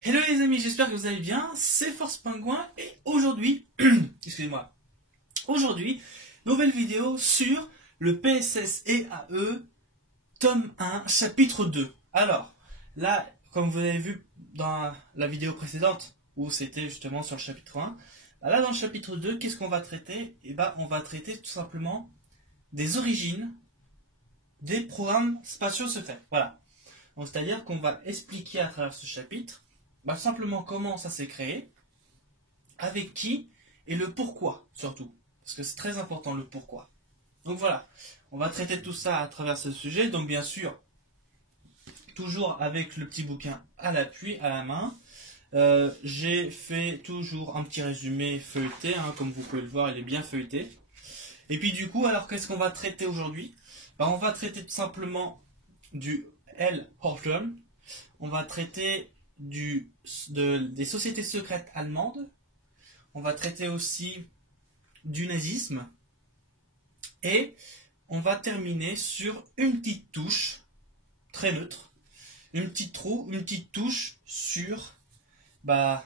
Hello les amis, j'espère que vous allez bien, c'est Force Pingouin et aujourd'hui, excusez-moi, aujourd'hui, nouvelle vidéo sur le PSS et AE, tome 1, chapitre 2. Alors, là, comme vous avez vu dans la vidéo précédente, où c'était justement sur le chapitre 1, là dans le chapitre 2, qu'est-ce qu'on va traiter? On va traiter tout simplement des origines des programmes spatiaux secrets. Voilà. Donc, c'est-à-dire qu'on va expliquer à travers ce chapitre simplement comment ça s'est créé, avec qui et le pourquoi surtout. Parce que c'est très important le pourquoi. Donc voilà, on va traiter tout ça à travers ce sujet. Donc bien sûr, toujours avec le petit bouquin à l'appui, à la main. J'ai fait toujours un petit résumé feuilleté, comme vous pouvez le voir, il est bien feuilleté. Et puis du coup, alors qu'est-ce qu'on va traiter aujourd'hui? On va traiter tout simplement du L. Horton. On va traiter des sociétés secrètes allemandes. On va traiter aussi du nazisme. Et on va terminer sur une petite touche, très neutre, une petite touche sur la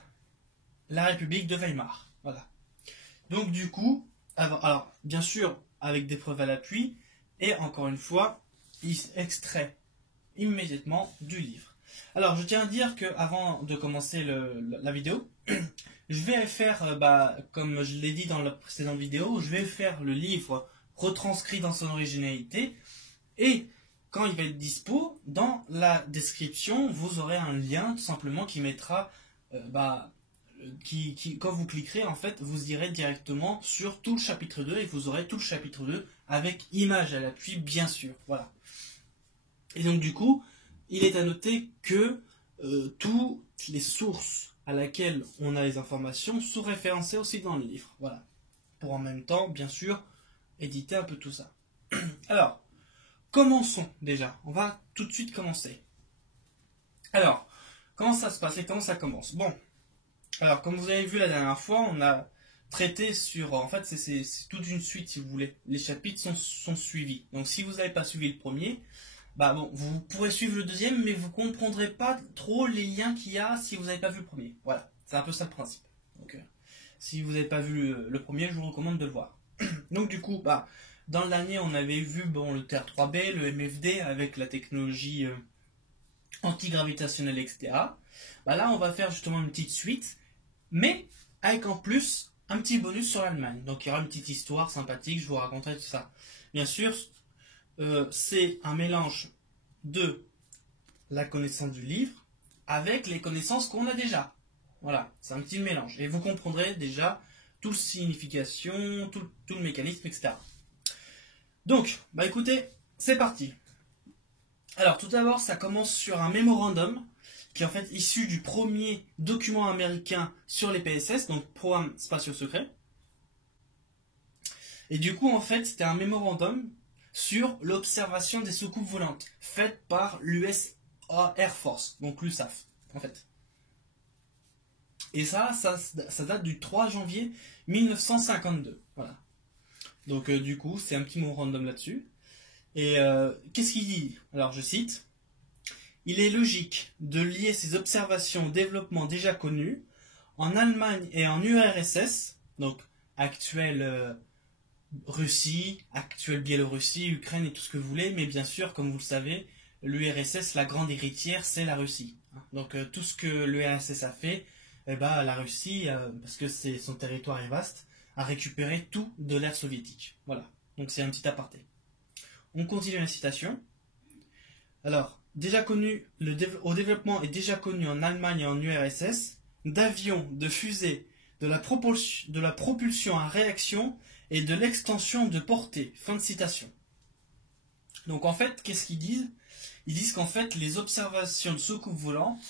République de Weimar. Voilà. Donc du coup, alors bien sûr avec des preuves à l'appui, et encore une fois, il extrait immédiatement du livre. Alors, je tiens à dire qu'avant de commencer la vidéo, je vais faire, comme je l'ai dit dans la précédente vidéo, je vais faire le livre retranscrit dans son originalité. Et quand il va être dispo, dans la description, vous aurez un lien tout simplement qui mettra, quand vous cliquerez, en fait, vous irez directement sur tout le chapitre 2 et vous aurez tout le chapitre 2 avec image à l'appui, bien sûr. Voilà. Et donc, du coup, il est à noter que toutes les sources à laquelle on a les informations sont référencées aussi dans le livre. Voilà. Pour en même temps, bien sûr, éditer un peu tout ça. Alors, commençons déjà. On va tout de suite commencer. Alors, comment ça se passe et comment ça commence? Bon, alors comme vous avez vu la dernière fois, on a traité sur... En fait, c'est toute une suite si vous voulez. Les chapitres sont suivis. Donc si vous n'avez pas suivi le premier... vous pourrez suivre le deuxième, mais vous ne comprendrez pas trop les liens qu'il y a si vous n'avez pas vu le premier. Voilà, c'est un peu ça le principe. Donc, si vous n'avez pas vu le premier, je vous recommande de le voir. Donc du coup, dans l'année, on avait vu le TR3B, le MFD avec la technologie antigravitationnelle, etc. Là, on va faire justement une petite suite, mais avec en plus un petit bonus sur l'Allemagne. Donc il y aura une petite histoire sympathique, je vous raconterai tout ça. Bien sûr, c'est un mélange de la connaissance du livre avec les connaissances qu'on a déjà. Voilà, c'est un petit mélange. Et vous comprendrez déjà toute signification, tout le mécanisme, etc. Donc, écoutez, c'est parti. Alors, tout d'abord, ça commence sur un mémorandum qui est en fait issu du premier document américain sur les PSS, donc Programme Spatiaux Secrets. Et du coup, en fait, c'était un mémorandum sur l'observation des soucoupes volantes, faite par l'US Air Force, donc l'USAF, en fait. Et ça date du 3 janvier 1952. Voilà. Donc, du coup, c'est un petit mémorandum là-dessus. Et qu'est-ce qu'il dit? Alors, je cite. Il est logique de lier ces observations au développement déjà connu en Allemagne et en URSS, donc actuelle Russie, actuelle Biélorussie, Ukraine et tout ce que vous voulez, mais bien sûr, comme vous le savez, l'URSS, la grande héritière, c'est la Russie. Donc tout ce que l'URSS a fait, la Russie, parce que son territoire est vaste, a récupéré tout de l'ère soviétique. Voilà, donc c'est un petit aparté. On continue la citation. Alors, au développement est déjà connu en Allemagne et en URSS, d'avions, de fusées, de la propulsion à réaction et de l'extension de portée. Fin de citation. Donc en fait, qu'est-ce qu'ils disent? Ils disent qu'en fait, les observations de soucoupes volantes,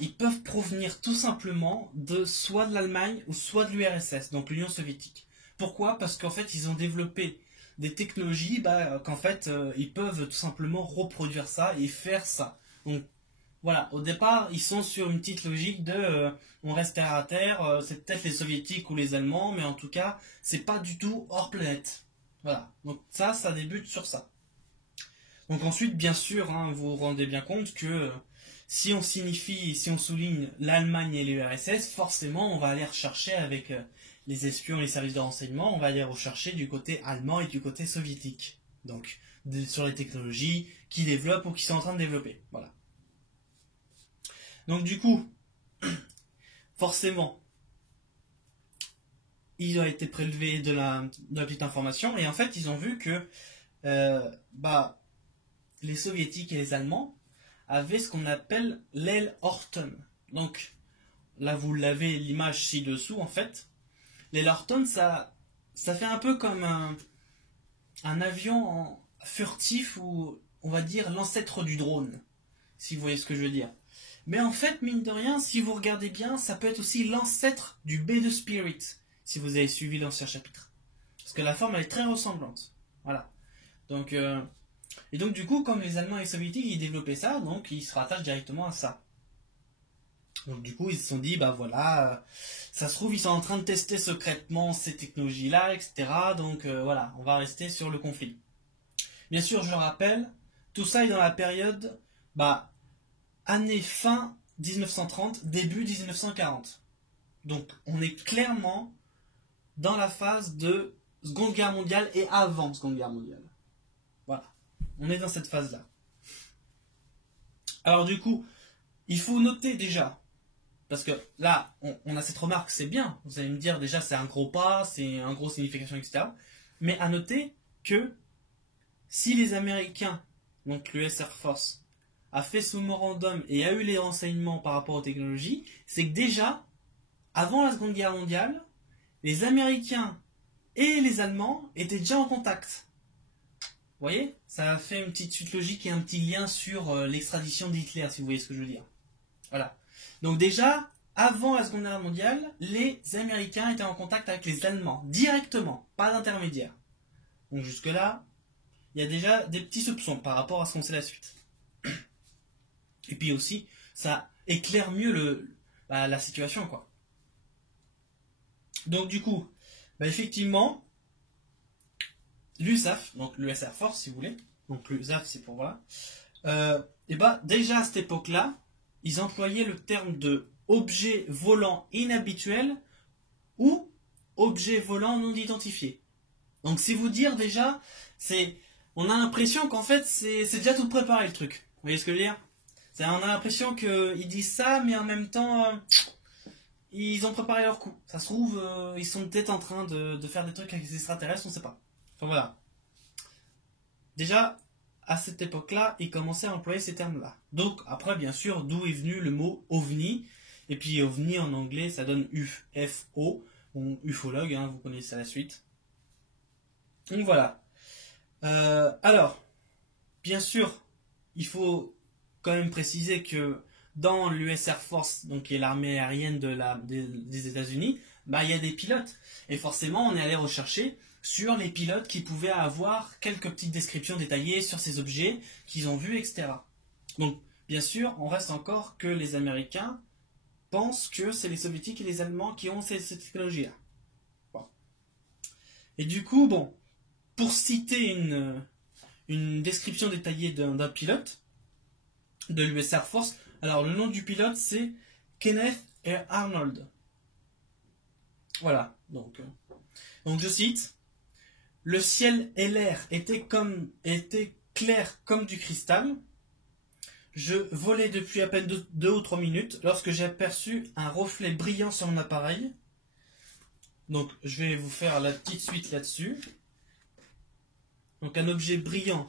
ils peuvent provenir tout simplement soit de l'Allemagne ou soit de l'URSS, donc l'Union soviétique. Pourquoi? Parce qu'en fait, ils ont développé des technologies qu'en fait, ils peuvent tout simplement reproduire ça et faire ça. Donc voilà, au départ, ils sont sur une petite logique de on reste terre à terre, c'est peut-être les soviétiques ou les allemands, mais en tout cas, c'est pas du tout hors planète. Voilà, donc ça débute sur ça. Donc ensuite, bien sûr, vous vous rendez bien compte que si on signifie, si on souligne l'Allemagne et l'URSS, forcément on va aller rechercher avec les espions et les services de renseignement, on va aller rechercher du côté allemand et du côté soviétique. Donc sur les technologies qu'ils développent ou qu'ils sont en train de développer. Voilà. Donc du coup, forcément, il a été prélevé de la petite information et en fait ils ont vu que les soviétiques et les allemands avaient ce qu'on appelle l'aile Horten. Donc là vous l'avez l'image ci-dessous en fait. L'aile Horten ça fait un peu comme un avion furtif ou on va dire l'ancêtre du drone, si vous voyez ce que je veux dire. Mais en fait, mine de rien, si vous regardez bien, ça peut être aussi l'ancêtre du B2 Spirit, si vous avez suivi l'ancien chapitre. Parce que la forme, elle est très ressemblante. Voilà. Donc, et donc, du coup, comme les Allemands et les Soviétiques, ils développaient ça, donc ils se rattachent directement à ça. Donc, du coup, ils se sont dit, bah voilà, ça se trouve, ils sont en train de tester secrètement ces technologies-là, etc. Donc, voilà, on va rester sur le conflit. Bien sûr, je le rappelle, tout ça est dans la période, année fin 1930, début 1940. Donc on est clairement dans la phase de Seconde Guerre mondiale et avant Seconde Guerre mondiale. Voilà, on est dans cette phase-là. Alors du coup, il faut noter déjà, parce que là, on a cette remarque, c'est bien, vous allez me dire déjà c'est un gros pas, c'est un gros signification, etc. Mais à noter que si les Américains, donc l'US Air Force, a fait ce memorandum et a eu les renseignements par rapport aux technologies, c'est que déjà, avant la Seconde Guerre mondiale, les Américains et les Allemands étaient déjà en contact. Vous voyez? Ça a fait une petite suite logique et un petit lien sur l'extradition d'Hitler, si vous voyez ce que je veux dire. Voilà. Donc déjà, avant la Seconde Guerre mondiale, les Américains étaient en contact avec les Allemands, directement, pas d'intermédiaire. Donc jusque-là, il y a déjà des petits soupçons par rapport à ce qu'on sait la suite. Et puis aussi, ça éclaire mieux la situation, quoi. Donc du coup, effectivement, l'USAF, donc l'US Air Force si vous voulez, donc l'USAF c'est pour voilà, déjà à cette époque-là, ils employaient le terme de objet volant inhabituel ou objet volant non identifié. Donc c'est vous dire déjà, on a l'impression qu'en fait c'est déjà tout préparé le truc. Vous voyez ce que je veux dire? On a l'impression qu'ils disent ça, mais en même temps, ils ont préparé leur coup. Ça se trouve, ils sont peut-être en train de faire des trucs avec les extraterrestres, on ne sait pas. Enfin voilà. Déjà, à cette époque-là, ils commençaient à employer ces termes-là. Donc, après, bien sûr, d'où est venu le mot ovni. Et puis, ovni en anglais, ça donne UFO, ou ufologue, hein, vous connaissez la suite. Donc voilà. Alors, bien sûr, il faut quand même préciser que dans l'US Air Force, donc qui est l'armée aérienne des États-Unis, il y a des pilotes. Et forcément, on est allé rechercher sur les pilotes qui pouvaient avoir quelques petites descriptions détaillées sur ces objets qu'ils ont vus, etc. Donc, bien sûr, on reste encore que les Américains pensent que c'est les Soviétiques et les Allemands qui ont ces technologies-là. Bon. Et du coup, pour citer une description détaillée d'un pilote de l'US Air Force, alors le nom du pilote c'est Kenneth R. Arnold. Voilà, donc je cite: le ciel et l'air étaient clairs comme du cristal. Je volais depuis à peine 2 ou 3 minutes lorsque j'ai aperçu un reflet brillant sur mon appareil. Donc je vais vous faire la petite suite là-dessus. Donc un objet brillant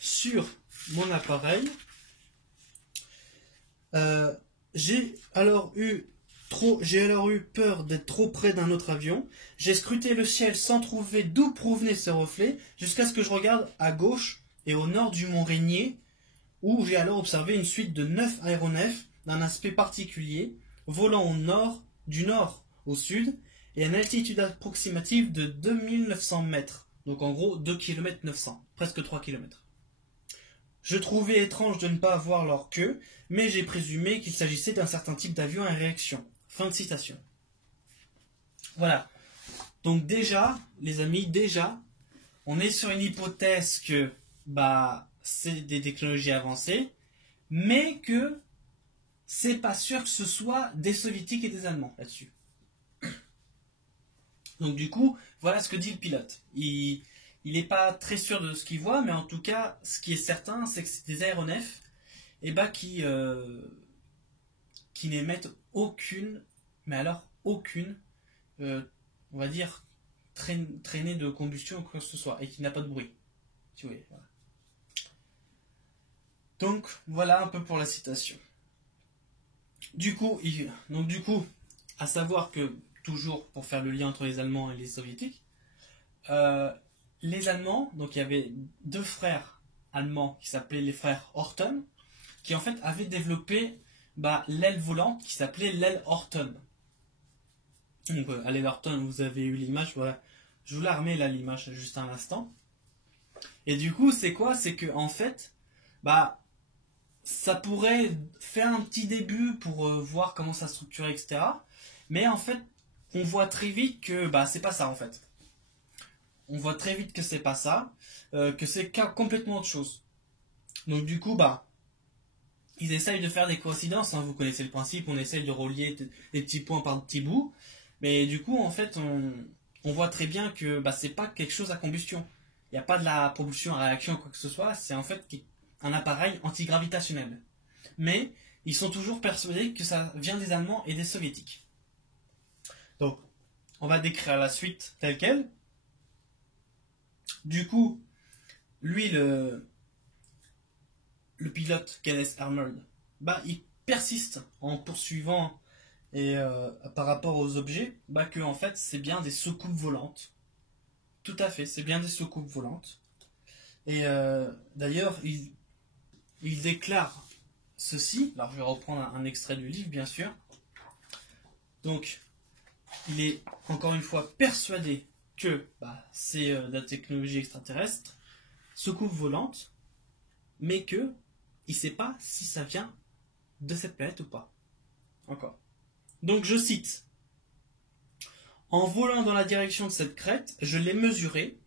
sur mon appareil. J'ai alors eu peur d'être trop près d'un autre avion. J'ai scruté le ciel sans trouver d'où provenaient ces reflets, jusqu'à ce que je regarde à gauche et au nord du mont Rainier, où j'ai alors observé une suite de 9 aéronefs d'un aspect particulier, volant du nord au sud, et à une altitude approximative de 2900 mètres. Donc en gros 2 km 900, presque 3 km. Je trouvais étrange de ne pas voir leur queue, mais j'ai présumé qu'il s'agissait d'un certain type d'avion à réaction. Fin de citation. Voilà. Donc déjà, les amis, on est sur une hypothèse que c'est des technologies avancées, mais que c'est pas sûr que ce soit des soviétiques et des Allemands là-dessus. Donc du coup, voilà ce que dit le pilote. Il n'est pas très sûr de ce qu'il voit, mais en tout cas, ce qui est certain, c'est que c'est des aéronefs qui n'émettent aucune, mais alors aucune, on va dire, traînée de combustion ou quoi que ce soit, et qui n'a pas de bruit. Si vous voyez, voilà. Donc voilà un peu pour la citation. Du coup, à savoir que, toujours pour faire le lien entre les Allemands et les Soviétiques, les Allemands, donc il y avait deux frères allemands qui s'appelaient les frères Horten, qui en fait avaient développé l'aile volante qui s'appelait l'aile Horten. Donc à l'aile Horten, vous avez eu l'image, voilà. Je vous la remets là l'image juste un instant. Et du coup, c'est quoi? C'est que en fait, ça pourrait faire un petit début pour voir comment ça structurait, etc. Mais en fait, on voit très vite que c'est pas ça en fait. On voit très vite que c'est pas ça, que c'est complètement autre chose. Donc du coup, ils essayent de faire des coïncidences, hein, vous connaissez le principe, on essaye de relier des petits points par petits bouts, mais du coup, en fait, on voit très bien que c'est pas quelque chose à combustion. Il n'y a pas de la propulsion à réaction, quoi que ce soit, c'est en fait un appareil antigravitationnel. Mais ils sont toujours persuadés que ça vient des Allemands et des Soviétiques. Donc, on va décrire la suite telle quelle. Du coup, lui, le pilote Kenneth Arnold, il persiste en poursuivant et par rapport aux objets, que en fait c'est bien des soucoupes volantes. Tout à fait, c'est bien des soucoupes volantes. Et d'ailleurs, il déclare ceci. Alors je vais reprendre un extrait du livre, bien sûr. Donc, il est encore une fois persuadé que c'est de la technologie extraterrestre, soucoupe volante, mais que il ne sait pas si ça vient de cette planète ou pas. Encore. Donc je cite. En volant dans la direction de cette crête, je l'ai mesurée.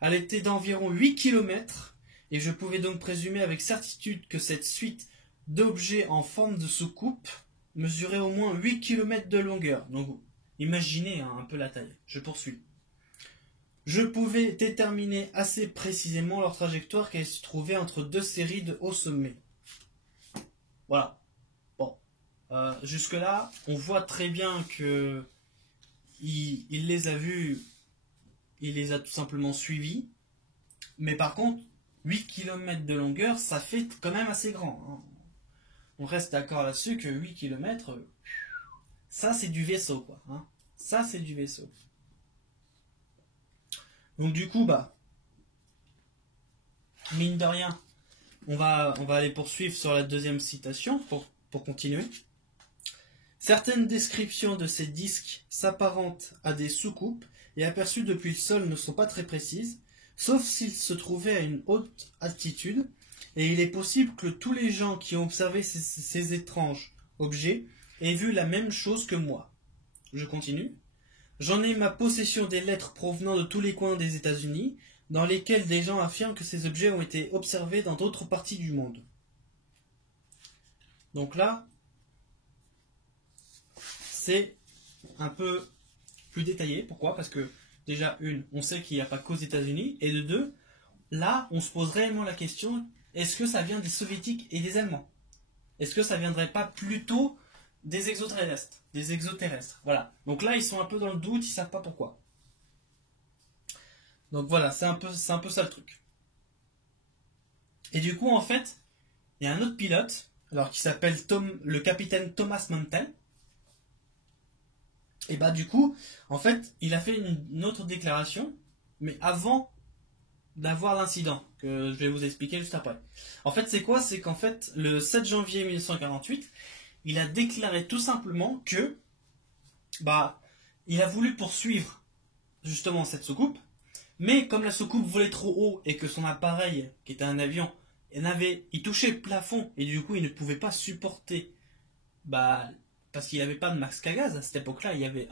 Elle était d'environ 8 km et je pouvais donc présumer avec certitude que cette suite d'objets en forme de soucoupe mesurait au moins 8 km de longueur. Donc imaginez un peu la taille. Je poursuis. Je pouvais déterminer assez précisément leur trajectoire qui se trouvait entre deux séries de hauts sommets. Voilà. Bon. Jusque-là, on voit très bien que il les a vus, il les a tout simplement suivis. Mais par contre, 8 km de longueur, ça fait quand même assez grand. Hein. On reste d'accord là-dessus que 8 km, ça c'est du vaisseau, quoi. Hein. Ça c'est du vaisseau. Donc du coup, mine de rien, on va aller poursuivre sur la deuxième citation pour continuer. Certaines descriptions de ces disques s'apparentent à des soucoupes et aperçues depuis le sol ne sont pas très précises, sauf s'ils se trouvaient à une haute altitude, et il est possible que tous les gens qui ont observé ces étranges objets aient vu la même chose que moi. Je continue. J'en ai ma possession des lettres provenant de tous les coins des États-Unis, dans lesquelles des gens affirment que ces objets ont été observés dans d'autres parties du monde. Donc là, c'est un peu plus détaillé. Pourquoi? Parce que déjà, on sait qu'il n'y a pas qu'aux États-Unis, et de deux, là, on se pose réellement la question, est-ce que ça vient des Soviétiques et des Allemands? Est-ce que ça viendrait pas plutôt des exoterrestres? Voilà. Donc là, ils sont un peu dans le doute, ils savent pas pourquoi. Donc voilà, c'est un peu ça le truc. Et du coup, en fait, il y a un autre pilote, alors qui s'appelle le capitaine Thomas Mantel. Et du coup, en fait, il a fait une autre déclaration, mais avant d'avoir l'incident, que je vais vous expliquer juste après. En fait, c'est quoi? C'est qu'en fait, le 7 janvier 1948, il a déclaré tout simplement que il a voulu poursuivre justement cette soucoupe, mais comme la soucoupe volait trop haut et que son appareil, qui était un avion, il touchait le plafond et du coup il ne pouvait pas supporter, parce qu'il n'avait pas de masque à gaz à cette époque-là, il n'y avait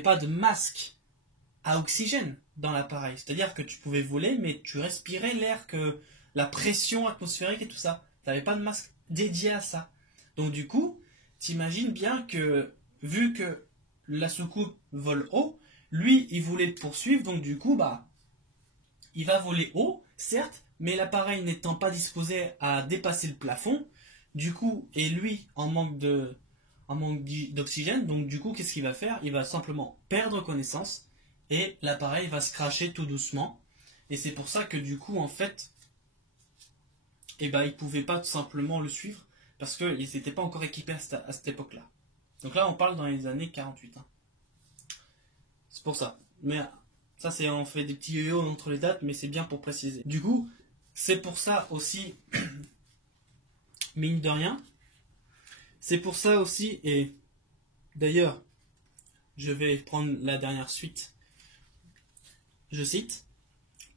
pas de masque à oxygène dans l'appareil, c'est-à-dire que tu pouvais voler mais tu respirais l'air, que la pression atmosphérique et tout ça, tu n'avais pas de masque dédié à ça. Donc du coup, t'imagines bien que, vu que la soucoupe vole haut, lui, il voulait le poursuivre, donc du coup, bah, il va voler haut, certes, mais l'appareil n'étant pas disposé à dépasser le plafond, du coup, et lui, en manque d'oxygène, donc du coup, qu'est-ce qu'il va faire? Il va simplement perdre connaissance, et l'appareil va se cracher tout doucement, et c'est pour ça que du coup, en fait, eh ben, ils ne pouvaient pas tout simplement le suivre, parce qu'ils n'étaient pas encore équipés à cette époque-là. Donc là, on parle dans les années 48. Hein. C'est pour ça. Mais ça, on fait des petits yo-yo entre les dates, mais c'est bien pour préciser. Du coup, c'est pour ça aussi, mine de rien, c'est pour ça aussi, et d'ailleurs, je vais prendre la dernière suite. Je cite.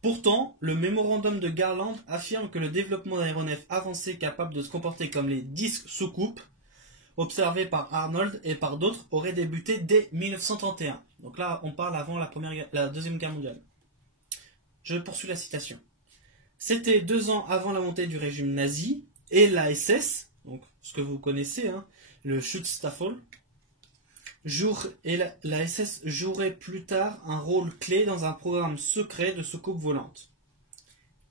Pourtant, le mémorandum de Garland affirme que le développement d'aéronefs avancés capables de se comporter comme les disques soucoupes observés par Arnold et par d'autres aurait débuté dès 1931. Donc là, on parle avant la Deuxième Guerre mondiale. Je poursuis la citation. C'était 2 ans avant la montée du régime nazi et la SS, donc ce que vous connaissez, hein, le Schutzstaffel, la SS jouerait plus tard un rôle clé dans un programme secret de soucoupe volante,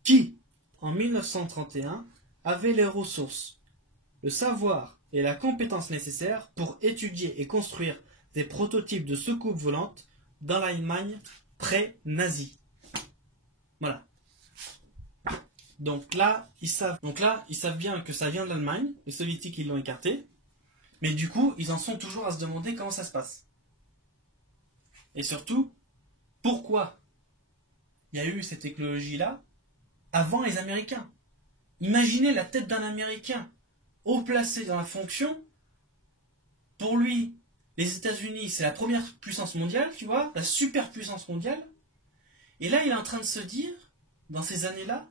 qui, en 1931, avait les ressources, le savoir et la compétence nécessaires pour étudier et construire des prototypes de soucoupes volantes dans l'Allemagne pré-nazie. Voilà. Donc là, ils savent bien que ça vient de l'Allemagne, les soviétiques ils l'ont écarté, mais du coup, ils en sont toujours à se demander comment ça se passe. Et surtout, pourquoi il y a eu cette technologie-là avant les Américains. Imaginez la tête d'un Américain haut placé dans la fonction. Pour lui, les États-Unis, c'est la première puissance mondiale, tu vois, la superpuissance mondiale. Et là, il est en train de se dire, dans ces années-là,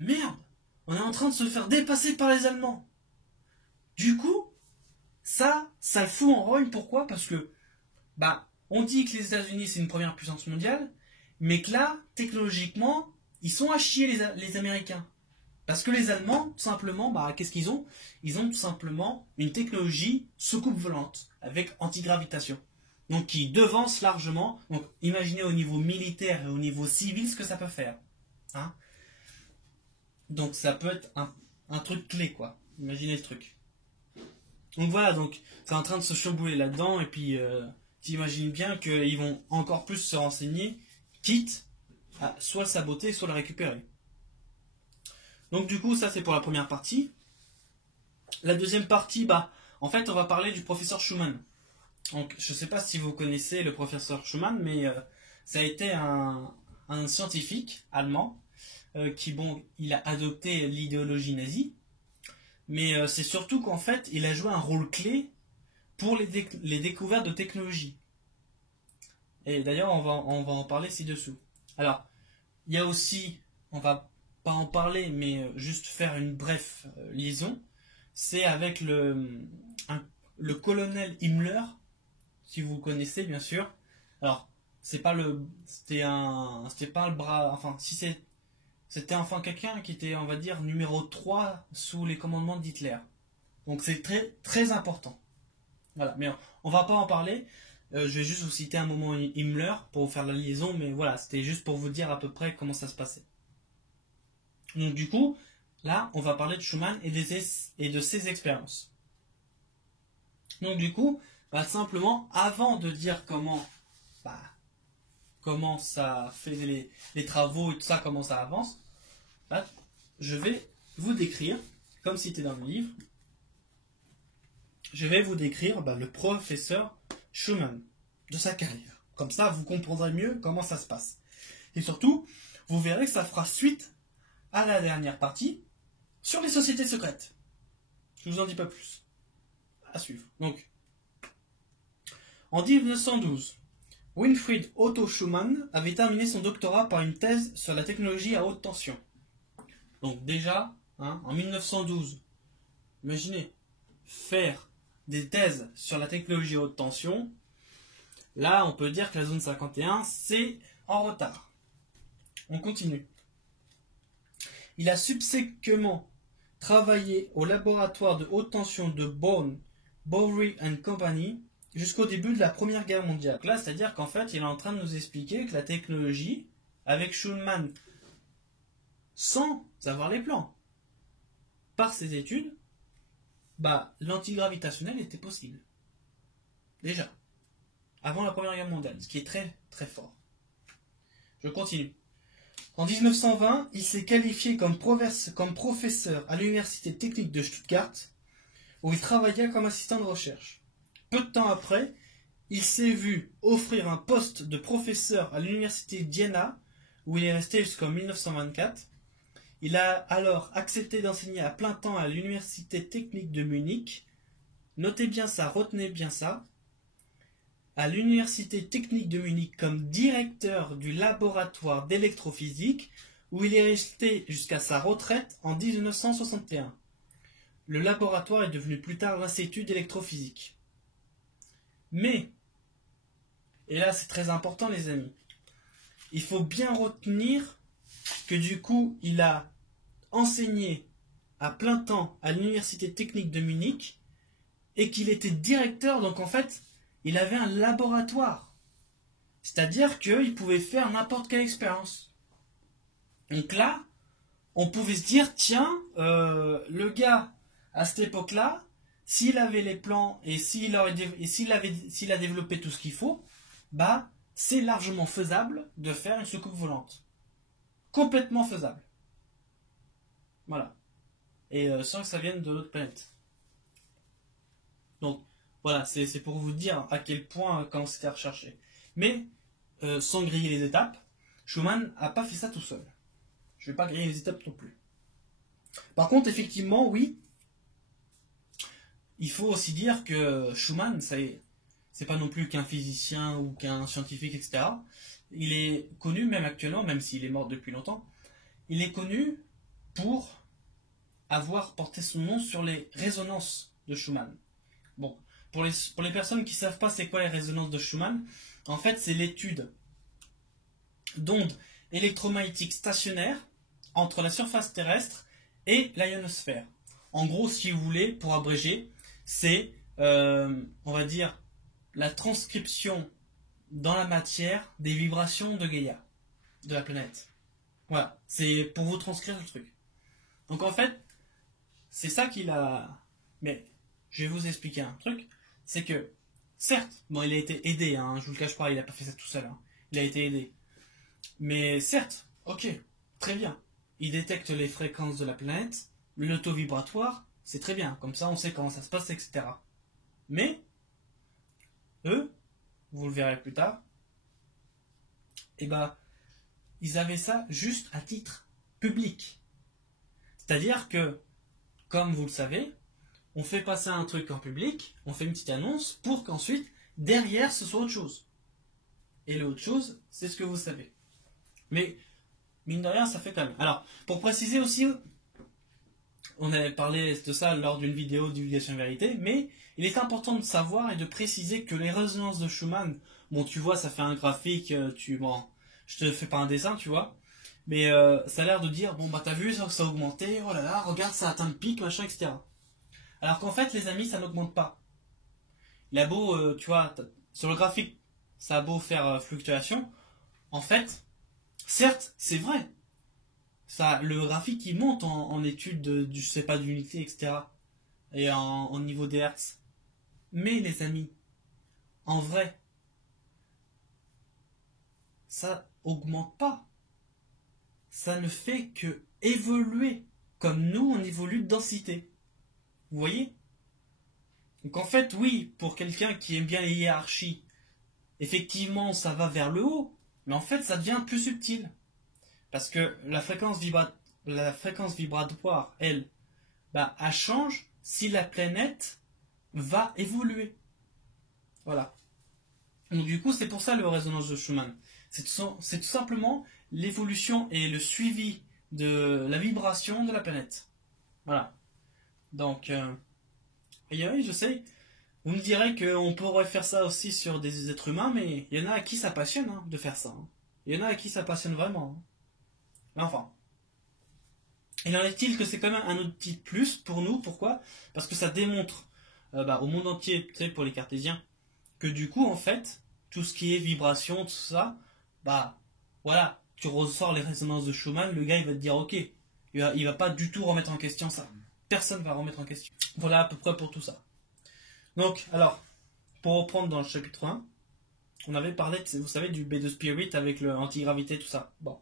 merde, on est en train de se faire dépasser par les Allemands. Du coup, ça le fout en rogne. Pourquoi? Parce que, on dit que les États-Unis, c'est une première puissance mondiale, mais que là, technologiquement, ils sont à chier les Américains. Parce que les Allemands, tout simplement, qu'est-ce qu'ils ont? Ils ont tout simplement une technologie soucoupe volante, avec antigravitation. Donc, qui devance largement. Donc, imaginez au niveau militaire et au niveau civil ce que ça peut faire. Hein? Donc, ça peut être un truc clé, quoi. Imaginez le truc. Donc voilà, donc c'est en train de se chambouler là-dedans, et puis t'imagines bien qu'ils vont encore plus se renseigner, quitte à soit le saboter, soit le récupérer. Donc du coup, ça c'est pour la première partie. La deuxième partie, en fait, on va parler du professeur Schumann. Donc, je ne sais pas si vous connaissez le professeur Schumann, mais ça a été un scientifique allemand qui, il a adopté l'idéologie nazie. Mais c'est surtout qu'en fait, il a joué un rôle clé pour les découvertes de technologie. Et d'ailleurs, on va en parler ci-dessous. Alors, il y a aussi, on va pas en parler, mais juste faire une brève liaison. C'est avec le colonel Himmler, si vous connaissez bien sûr. Alors, c'était pas le bras, enfin, c'était enfin quelqu'un qui était, on va dire, numéro 3 sous les commandements d'Hitler. Donc c'est très, très important. Voilà, mais on va pas en parler. Je vais juste vous citer un moment Himmler pour vous faire la liaison, mais voilà, c'était juste pour vous dire à peu près comment ça se passait. Donc du coup, là, on va parler de Schumann et de ses expériences. Donc du coup, simplement, avant de dire comment ça fait les travaux et tout ça, comment ça avance, je vais vous décrire, comme c'était dans le livre, je vais vous décrire le professeur Schumann, de sa carrière. Comme ça, vous comprendrez mieux comment ça se passe. Et surtout, vous verrez que ça fera suite à la dernière partie sur les sociétés secrètes. Je ne vous en dis pas plus. À suivre. Donc, en 1912, Winfried Otto Schumann avait terminé son doctorat par une thèse sur la technologie à haute tension. Donc déjà, en 1912, imaginez, faire des thèses sur la technologie à haute tension, là on peut dire que la zone 51, c'est en retard. On continue. Il a subséquemment travaillé au laboratoire de haute tension de Bonn, Bowery and Company, jusqu'au début de la Première Guerre mondiale. Là, c'est-à-dire qu'en fait, il est en train de nous expliquer que la technologie, avec Schulman, sans avoir les plans, par ses études, bah, l'antigravitationnel était possible. Déjà. Avant la Première Guerre mondiale, ce qui est très très fort. Je continue. En 1920, il s'est qualifié comme professeur à l'Université technique de Stuttgart, où il travaillait comme assistant de recherche. Peu de temps après, il s'est vu offrir un poste de professeur à l'Université d'Iéna, où il est resté jusqu'en 1924. Il a alors accepté d'enseigner à plein temps à l'Université technique de Munich. Notez bien ça, retenez bien ça. À l'Université technique de Munich comme directeur du laboratoire d'électrophysique, où il est resté jusqu'à sa retraite en 1961. Le laboratoire est devenu plus tard l'Institut d'électrophysique. Mais, et là c'est très important les amis, il faut bien retenir que du coup il a enseigné à plein temps à l'Université technique de Munich et qu'il était directeur, donc en fait il avait un laboratoire. C'est-à-dire qu'il pouvait faire n'importe quelle expérience. Donc là, on pouvait se dire, tiens, le gars, à cette époque-là, s'il avait les plans et s'il a développé tout ce qu'il faut, bah, c'est largement faisable de faire une soucoupe volante. Complètement faisable. Voilà. Et sans que ça vienne de l'autre planète. Donc, voilà, c'est pour vous dire à quel point quand c'était recherché. Mais, sans griller les étapes, Schumann n'a pas fait ça tout seul. Je ne vais pas griller les étapes non plus. Par contre, effectivement, oui, il faut aussi dire que Schumann, c'est pas non plus qu'un physicien ou qu'un scientifique, etc. Il est connu, même actuellement, même s'il est mort depuis longtemps, il est connu pour avoir porté son nom sur les résonances de Schumann. Bon, pour les personnes qui ne savent pas c'est quoi les résonances de Schumann, en fait c'est l'étude d'ondes électromagnétiques stationnaires entre la surface terrestre et l'ionosphère. En gros, si vous voulez, pour abréger, c'est, on va dire, la transcription dans la matière des vibrations de Gaïa, de la planète. Voilà, c'est pour vous transcrire le truc. Donc en fait, c'est ça qu'il a... Mais je vais vous expliquer un truc, c'est que, certes, bon, il a été aidé, hein, je vous le cache pas, il n'a pas fait ça tout seul, hein, il a été aidé. Mais certes, ok, très bien, il détecte les fréquences de la planète, l'auto-vibratoire, c'est très bien, comme ça on sait comment ça se passe, etc. Mais, eux, vous le verrez plus tard, eh ben, ils avaient ça juste à titre public. C'est-à-dire que, comme vous le savez, on fait passer un truc en public, on fait une petite annonce pour qu'ensuite, derrière, ce soit autre chose. Et l'autre chose, c'est ce que vous savez. Mais, mine de rien, ça fait quand même. Alors, pour préciser aussi, on avait parlé de ça lors d'une vidéo divulgation vérité, mais il est important de savoir et de préciser que les résonances de Schumann, bon, tu vois, ça fait un graphique, bon, je te fais pas un dessin, tu vois, mais ça a l'air de dire, bon, bah, t'as vu, ça a augmenté, oh là là, regarde, ça a atteint le pic, machin, etc. Alors qu'en fait, les amis, ça n'augmente pas. Il a beau, tu vois, sur le graphique, ça a beau faire fluctuation. En fait, certes, c'est vrai. Ça, le graphique, il monte en étude je sais pas, d'unité, etc. Et en niveau des hertz. Mais les amis, en vrai, ça augmente pas. Ça ne fait que évoluer. Comme nous, on évolue de densité. Vous voyez? Donc en fait, oui, pour quelqu'un qui aime bien les hiérarchies, effectivement, ça va vers le haut, mais en fait, ça devient plus subtil. Parce que la fréquence vibratoire, elle, bah, elle change si la planète va évoluer. Voilà. Donc du coup, c'est pour ça le résonance de Schumann. C'est tout simplement l'évolution et le suivi de la vibration de la planète. Voilà. Donc, et oui, je sais, vous me direz qu'on pourrait faire ça aussi sur des êtres humains, mais il y en a à qui ça passionne hein, de faire ça. Hein. Il y en a à qui ça passionne vraiment. Hein. Mais enfin. Il en est-il que c'est quand même un outil de plus pour nous. Pourquoi? Parce que ça démontre au monde entier, tu sais, pour les cartésiens, que du coup, en fait, tout ce qui est vibration, tout ça, bah voilà, tu ressors les résonances de Schumann, le gars il va te dire ok, il va pas du tout remettre en question ça. Personne va remettre en question. Voilà à peu près pour tout ça. Donc, alors, pour reprendre dans le chapitre 1, on avait parlé, vous savez, du B2 Spirit avec le antigravité, tout ça. Bon.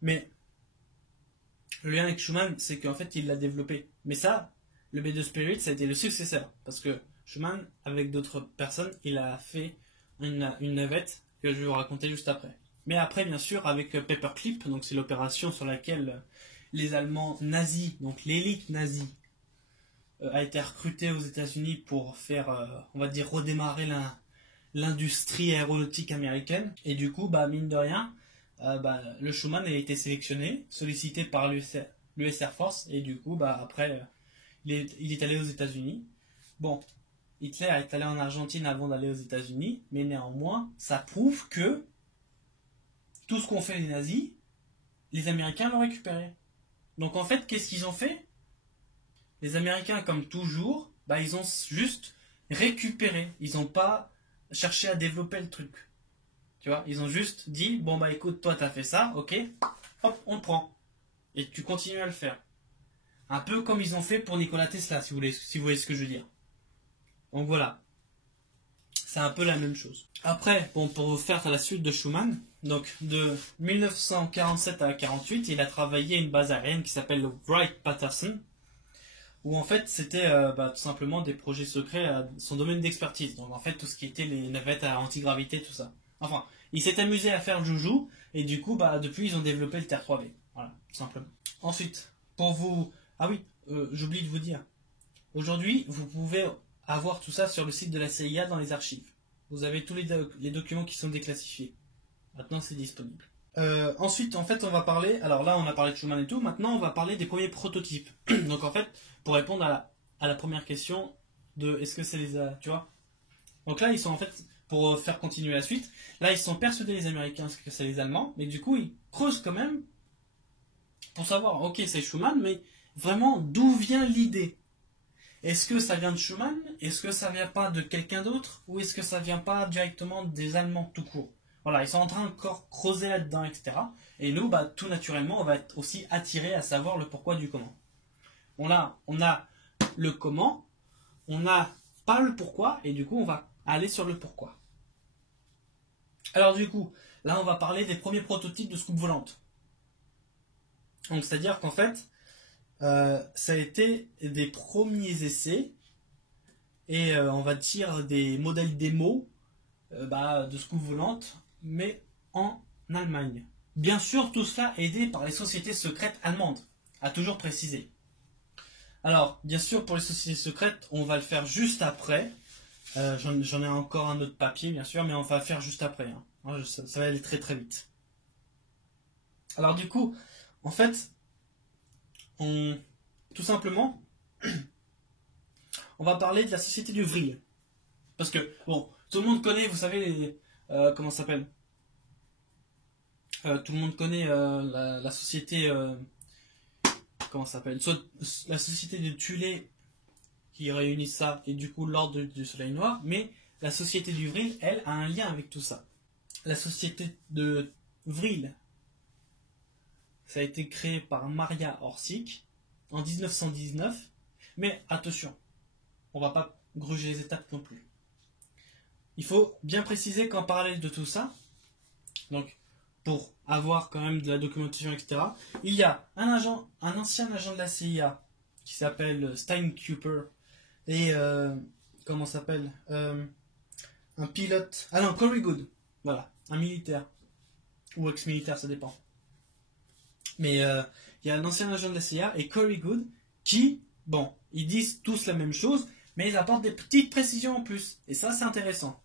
Mais, le lien avec Schumann, c'est qu'en fait, il l'a développé. Mais ça, le B2 Spirit, ça a été le successeur. Parce que Schumann, avec d'autres personnes, il a fait une navette que je vais vous raconter juste après. Mais après, bien sûr, avec Paperclip, donc c'est l'opération sur laquelle les Allemands nazis, donc l'élite nazie, a été recrutée aux États-Unis pour faire, on va dire, redémarrer l'industrie aéronautique américaine. Et du coup, bah, mine de rien, le Schumann a été sélectionné, sollicité par l'US Air Force, et du coup, bah, après, il est allé aux États-Unis. Bon, Hitler est allé en Argentine avant d'aller aux États-Unis, mais néanmoins, ça prouve que tout ce qu'ont fait les nazis, les Américains l'ont récupéré. Donc en fait, qu'est-ce qu'ils ont fait? Les Américains, comme toujours, bah, ils ont juste récupéré. Ils n'ont pas cherché à développer le truc. Tu vois, ils ont juste dit, bon bah écoute, toi t'as fait ça, ok, hop, on le prend. Et tu continues à le faire. Un peu comme ils ont fait pour Nikola Tesla, si vous voyez ce que je veux dire. Donc voilà. C'est un peu la même chose. Après, bon, pour faire la suite de Schumann, donc de 1947 à 1948, il a travaillé à une base aérienne qui s'appelle le Wright-Patterson, où en fait c'était tout simplement des projets secrets à son domaine d'expertise. Donc en fait tout ce qui était les navettes à antigravité, tout ça. Enfin, il s'est amusé à faire le joujou, et du coup, depuis ils ont développé le TR-3B. Voilà, tout simplement. Ensuite, pour vous... Ah oui, j'oublie de vous dire. Aujourd'hui, vous pouvez avoir tout ça sur le site de la CIA dans les archives. Vous avez tous les documents qui sont déclassifiés. Maintenant, c'est disponible. Ensuite, en fait, on va parler... Alors là, on a parlé de Schumann et tout. Maintenant, on va parler des premiers prototypes. Donc, en fait, pour répondre à la première question de est-ce que c'est les... tu vois? Donc là, ils sont en fait... Pour faire continuer la suite, là, ils sont persuadés, les Américains, que c'est les Allemands. Mais du coup, ils creusent quand même pour savoir, ok, c'est Schumann, mais vraiment, d'où vient l'idée? Est-ce que ça vient de Schumann? Est-ce que ça vient pas de quelqu'un d'autre? Ou est-ce que ça vient pas directement des Allemands tout court? Voilà, ils sont en train de encore creuser là-dedans, etc. Et nous, tout naturellement, on va être aussi attirés à savoir le pourquoi du comment. On a le comment, on n'a pas le pourquoi, et du coup, on va aller sur le pourquoi. Alors du coup, là, on va parler des premiers prototypes de scoop volante. Donc, c'est-à-dire qu'en fait, ça a été des premiers essais et on va dire des modèles démo de scoop volante, mais en Allemagne. Bien sûr, tout cela aidé par les sociétés secrètes allemandes, à toujours préciser. Alors, bien sûr, pour les sociétés secrètes, on va le faire juste après. J'en ai encore un autre papier, bien sûr, mais on va le faire juste après. Hein. Ça va aller très très vite. Alors du coup, en fait, tout simplement, on va parler de la société du vril. Parce que, bon, tout le monde connaît, vous savez, comment ça s'appelle? Tout le monde connaît la société, comment ça s'appelle? Soit la société de Thulé qui réunit ça, et du coup l'ordre du soleil noir, mais la société du vril, elle, a un lien avec tout ça. La société de vril, ça a été créé par Maria Orsic en 1919, mais attention, on va pas gruger les étapes non plus. Il faut bien préciser qu'en parallèle de tout ça, donc pour avoir quand même de la documentation, etc., il y a un ancien agent de la CIA qui s'appelle Stein Cooper et comment s'appelle un pilote. Ah non, Corey Good, voilà, un militaire ou ex-militaire, ça dépend. Mais il y a un ancien agent de la CIA et Corey Good qui, bon, ils disent tous la même chose, mais ils apportent des petites précisions en plus. Et ça, c'est intéressant.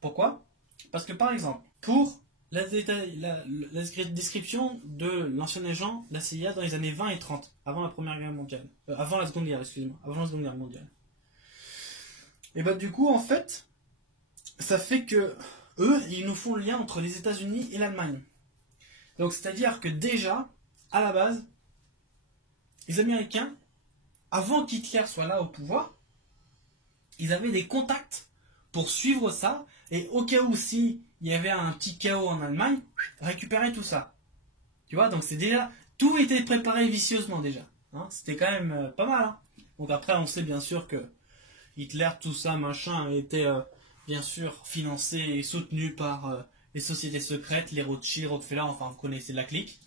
Pourquoi? Parce que par exemple, pour la description de l'ancien agent de la CIA dans les années 20 et 30, avant la Première Guerre mondiale, avant la Seconde Guerre, excusez-moi, avant la Seconde Guerre mondiale. Et du coup, en fait, ça fait que eux, ils nous font le lien entre les États-Unis et l'Allemagne. Donc, c'est-à-dire que déjà, à la base, les Américains, avant qu'Hitler soit là au pouvoir, ils avaient des contacts pour suivre ça, et au cas où si il y avait un petit chaos en Allemagne, récupérer tout ça. Tu vois, donc c'est déjà, tout était préparé vicieusement déjà. Hein, c'était quand même pas mal. Hein. Donc après, on sait bien sûr que Hitler, tout ça, machin, a été bien sûr financé et soutenu par les sociétés secrètes, les Rothschild, Rockefeller, enfin vous connaissez la clique.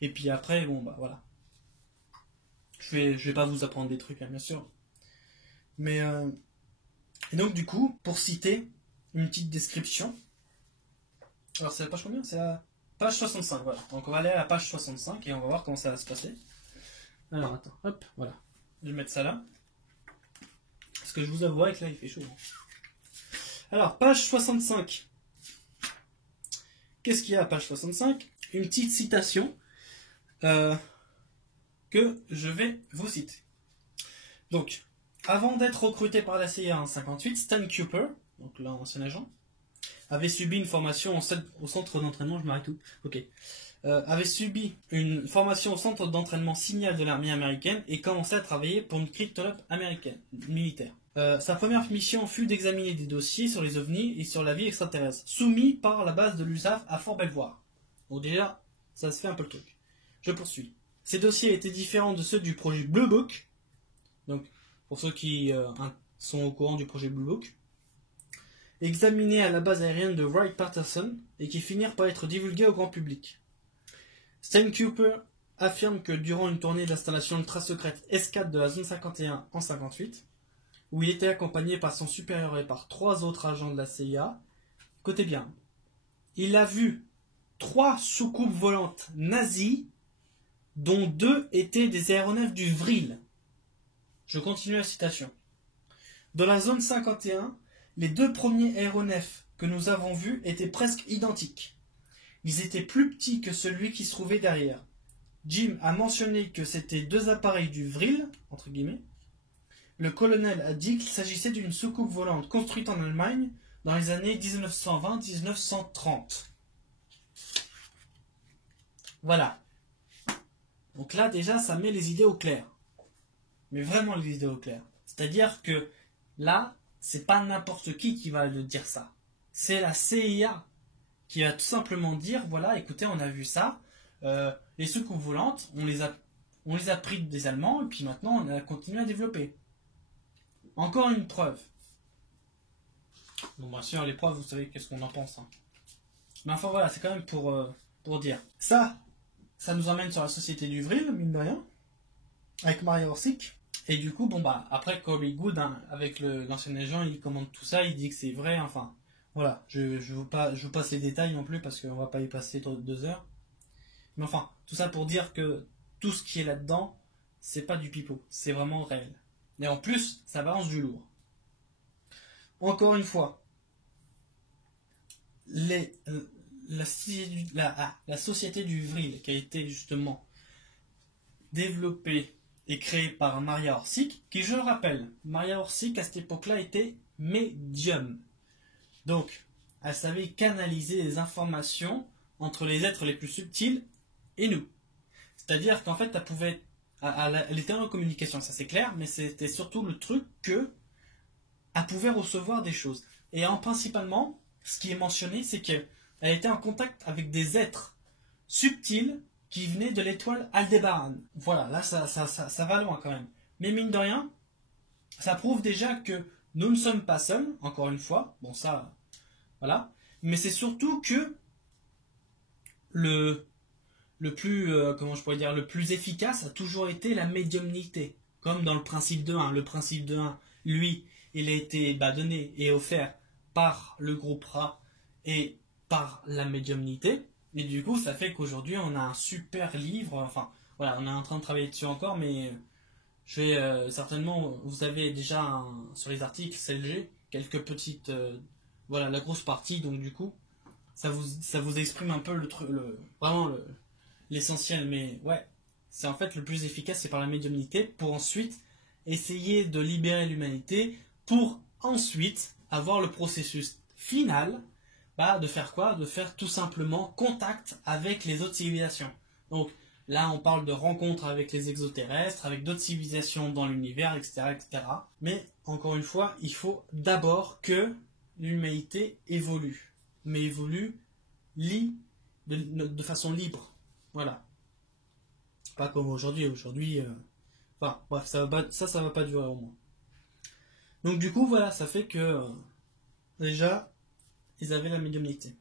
Et puis après, bon bah voilà. Je vais pas vous apprendre des trucs, hein, bien sûr. Mais et donc du coup, pour citer une petite description. Alors c'est la page combien? C'est la page 65, voilà. Donc on va aller à la page 65 et on va voir comment ça va se passer. Alors attends, hop, voilà. Je vais mettre ça là. Parce que je vous avoue que là il fait chaud. Alors, page 65. Qu'est-ce qu'il y a à page 65? Une petite citation que je vais vous citer. Donc, avant d'être recruté par la CIA en 58, Stan Cooper, donc l'ancien agent, avait subi une formation au centre d'entraînement, je m'arrête où? Ok. Avait subi une formation au centre d'entraînement Signal de l'armée américaine et commençait à travailler pour une cryptologue américaine, militaire. Sa première mission fut d'examiner des dossiers sur les ovnis et sur la vie extraterrestre, soumis par la base de l'USAF à Fort Belvoir. Donc déjà, ça se fait un peu le truc. Je poursuis. Ces dossiers étaient différents de ceux du projet Blue Book. Donc, pour ceux qui sont au courant du projet Blue Book, examinés à la base aérienne de Wright-Patterson et qui finirent par être divulgués au grand public. Stan Cooper affirme que durant une tournée d'installation ultra secrète S4 de la zone 51 en 58, où il était accompagné par son supérieur et par 3 autres agents de la CIA, écoutez bien, il a vu 3 soucoupes volantes nazies, dont 2 étaient des aéronefs du Vril. Je continue la citation. Dans la zone 51, les 2 premiers aéronefs que nous avons vus étaient presque identiques. Ils étaient plus petits que celui qui se trouvait derrière. Jim a mentionné que c'était 2 appareils du Vril, entre guillemets. Le colonel a dit qu'il s'agissait d'une soucoupe volante construite en Allemagne dans les années 1920-1930. Voilà. Donc là, déjà, ça met les idées au clair. Mais vraiment les idées au clair. C'est-à-dire que là, c'est pas n'importe qui va le dire ça. C'est la CIA qui va tout simplement dire, voilà, écoutez, on a vu ça, les soucoupes volantes, on les a pris des Allemands, et puis maintenant, on a continué à développer. Encore une preuve. Bon, bien sûr, les preuves, vous savez qu'est-ce qu'on en pense. Hein. Mais enfin, voilà, c'est quand même pour dire. Ça nous emmène sur la société du Vril, mine de rien, avec Maria Orsic. Et du coup, bon, bah, après, Corey Good, hein, avec l'ancien agent, il commande tout ça, il dit que c'est vrai, enfin... Voilà, je vous passe les détails non plus parce qu'on va pas y passer 2 heures. Mais enfin, tout ça pour dire que tout ce qui est là-dedans, c'est pas du pipeau, c'est vraiment réel. Et en plus, ça balance du lourd. Encore une fois, la société du Vril qui a été justement développée et créée par Maria Orsic, qui je le rappelle, Maria Orsic à cette époque-là était médium. Donc, elle savait canaliser les informations entre les êtres les plus subtils et nous. C'est-à-dire qu'en fait, elle était en communication, ça c'est clair, mais c'était surtout le truc qu'elle pouvait recevoir des choses. Et principalement, ce qui est mentionné, c'est qu'elle était en contact avec des êtres subtils qui venaient de l'étoile Aldébaran. Voilà, là ça va loin quand même. Mais mine de rien, ça prouve déjà que nous ne sommes pas seuls, encore une fois. Bon, ça, voilà. Mais c'est surtout que le plus, le plus efficace a toujours été la médiumnité. Comme dans le principe de 1. Le principe de 1, lui, il a été donné et offert par le groupe Ra et par la médiumnité. Et du coup, ça fait qu'aujourd'hui, on a un super livre. Enfin, voilà, on est en train de travailler dessus encore, mais... Je vais certainement, vous avez déjà sur les articles CLG quelques petites, voilà la grosse partie, donc du coup ça vous exprime un peu vraiment l'essentiel, mais ouais, c'est en fait le plus efficace, c'est par la médiumnité pour ensuite essayer de libérer l'humanité pour ensuite avoir le processus final, de faire quoi? De faire tout simplement contact avec les autres civilisations. Donc Là, on parle de rencontres avec les exoterrestres, avec d'autres civilisations dans l'univers, etc., etc. Mais, encore une fois, il faut d'abord que l'humanité évolue. Mais évolue de façon libre. Voilà. Pas comme aujourd'hui. Aujourd'hui, enfin, bref, ça va pas durer au moins. Donc, du coup, voilà, ça fait que, déjà, ils avaient la médiumnité.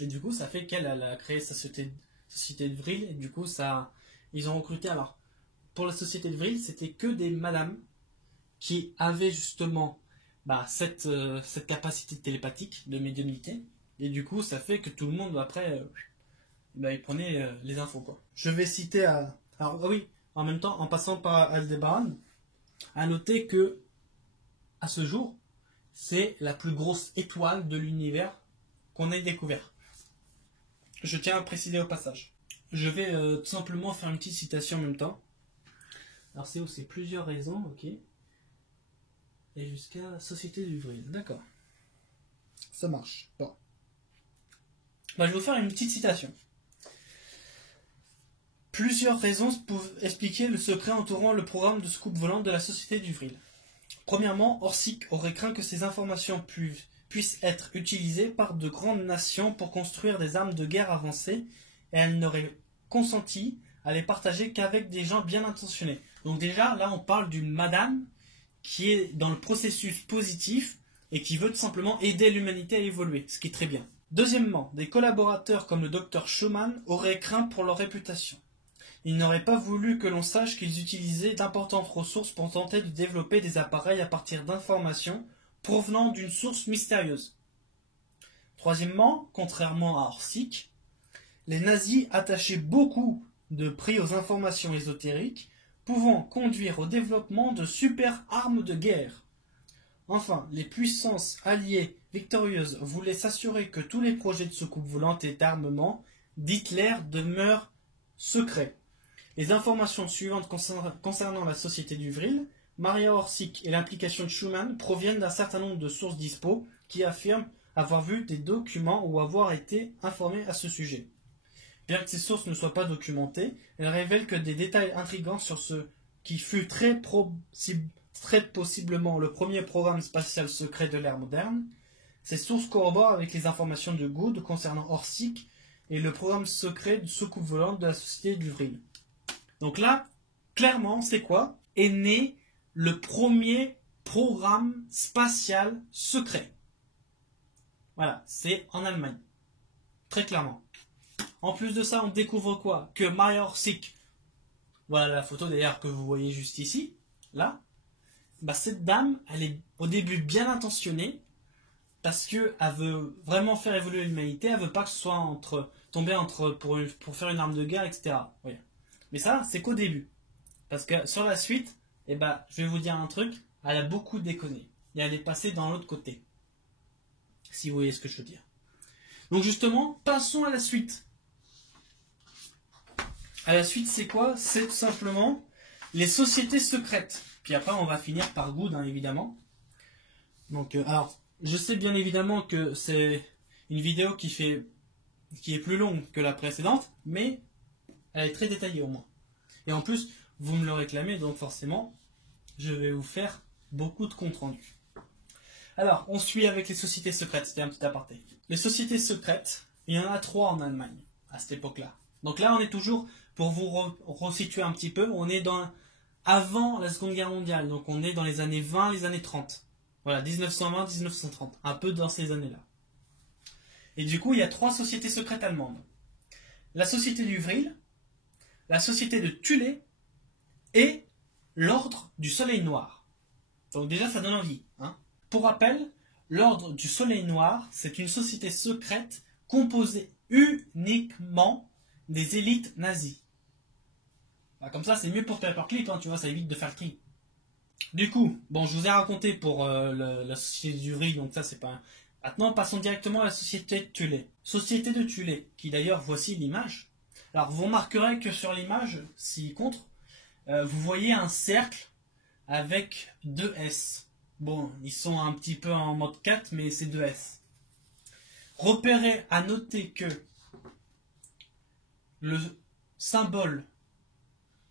Et du coup, ça fait qu'elle a créé sa société de Vril, et du coup, ils ont recruté. Alors, pour la société de Vril, c'était que des madames qui avaient justement cette capacité télépathique de médiumnité, et du coup, ça fait que tout le monde, après, il prenait les infos, quoi. Je vais citer alors, oui, en même temps, en passant par Aldébaran, à noter que, à ce jour, c'est la plus grosse étoile de l'univers qu'on ait découvert. Je tiens à préciser au passage. Je vais tout simplement faire une petite citation en même temps. Alors c'est plusieurs raisons, ok. Et jusqu'à la Société du Vril, d'accord. Ça marche. Bon. Je vais vous faire une petite citation. Plusieurs raisons peuvent expliquer le secret entourant le programme de scoop volant de la Société du Vril. Premièrement, Orsic aurait craint que ces informations puissent être utilisées par de grandes nations pour construire des armes de guerre avancées, et elle n'aurait consenti à les partager qu'avec des gens bien intentionnés. Donc déjà, là, on parle d'une madame qui est dans le processus positif et qui veut tout simplement aider l'humanité à évoluer, ce qui est très bien. Deuxièmement, des collaborateurs comme le docteur Schumann auraient craint pour leur réputation. Ils n'auraient pas voulu que l'on sache qu'ils utilisaient d'importantes ressources pour tenter de développer des appareils à partir d'informations provenant d'une source mystérieuse. Troisièmement, contrairement à Orsic, les nazis attachaient beaucoup de prix aux informations ésotériques pouvant conduire au développement de super armes de guerre. Enfin, les puissances alliées victorieuses voulaient s'assurer que tous les projets de soucoupe volante et d'armement d'Hitler demeurent secrets. Les informations suivantes concernant la Société du Vril, Maria Orsic et l'implication de Schumann proviennent d'un certain nombre de sources dispo qui affirment avoir vu des documents ou avoir été informés à ce sujet. Bien que ces sources ne soient pas documentées, elles révèlent que des détails intrigants sur ce qui fut très possiblement le premier programme spatial secret de l'ère moderne. Ces sources corroborent avec les informations de Good concernant Orsic et le programme secret de soucoupe volante de la Société du Vril. Donc là, clairement, c'est quoi? Est né le premier programme spatial secret. Voilà, c'est en Allemagne. Très clairement. En plus de ça, on découvre quoi? Que Maria Orsic, voilà la photo d'ailleurs que vous voyez juste ici, là, cette dame, elle est au début bien intentionnée, parce qu'elle veut vraiment faire évoluer l'humanité, elle veut pas que ce soit tomber pour faire une arme de guerre, etc. Oui. Mais ça, c'est qu'au début. Parce que sur la suite, je vais vous dire un truc, elle a beaucoup déconné. Et elle est passée dans l'autre côté. Si vous voyez ce que je veux dire. Donc justement, passons à la suite. À la suite, c'est quoi? C'est tout simplement les sociétés secrètes. Puis après, on va finir par Good, hein, évidemment. Donc, alors, je sais bien évidemment que c'est une vidéo qui est plus longue que la précédente, mais elle est très détaillée au moins. Et en plus, vous me le réclamez, donc forcément, je vais vous faire beaucoup de comptes rendus. Alors, on suit avec les sociétés secrètes, c'était un petit aparté. Les sociétés secrètes, il y en a 3 en Allemagne, à cette époque-là. Donc là, on est toujours, pour vous resituer un petit peu, on est avant la Seconde Guerre mondiale, donc on est dans les années 20, les années 30. Voilà, 1920-1930, un peu dans ces années-là. Et du coup, il y a 3 sociétés secrètes allemandes. La Société du Vril, la Société de Thule et l'Ordre du Soleil Noir. Donc déjà, ça donne envie. Hein. Pour rappel, l'Ordre du Soleil Noir, c'est une société secrète composée uniquement des élites nazies. Comme ça, c'est mieux pour faire par clic, hein, tu vois, ça évite de faire le tri. Du coup, bon, je vous ai raconté pour la Société du Vril, donc ça, c'est pas... Maintenant, passons directement à la Société de Thule. Société de Thule, qui d'ailleurs, voici l'image. Alors, vous remarquerez que sur l'image, ci-contre, vous voyez un cercle avec 2 S. Bon, ils sont un petit peu en mode 4, mais c'est 2 S. Repérez à noter que symbole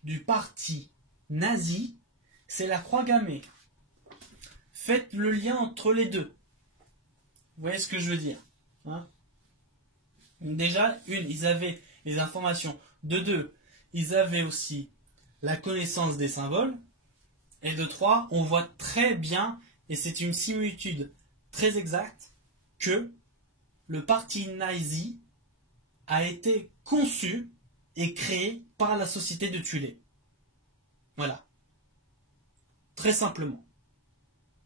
du parti nazi, c'est la croix gammée. Faites le lien entre les deux. Vous voyez ce que je veux dire, hein? Déjà, ils avaient les informations. De deux, ils avaient aussi la connaissance des symboles. Et de trois, on voit très bien, et c'est une similitude très exacte, que le parti nazi a été conçu et créé par la société de Thulé. Voilà. Très simplement.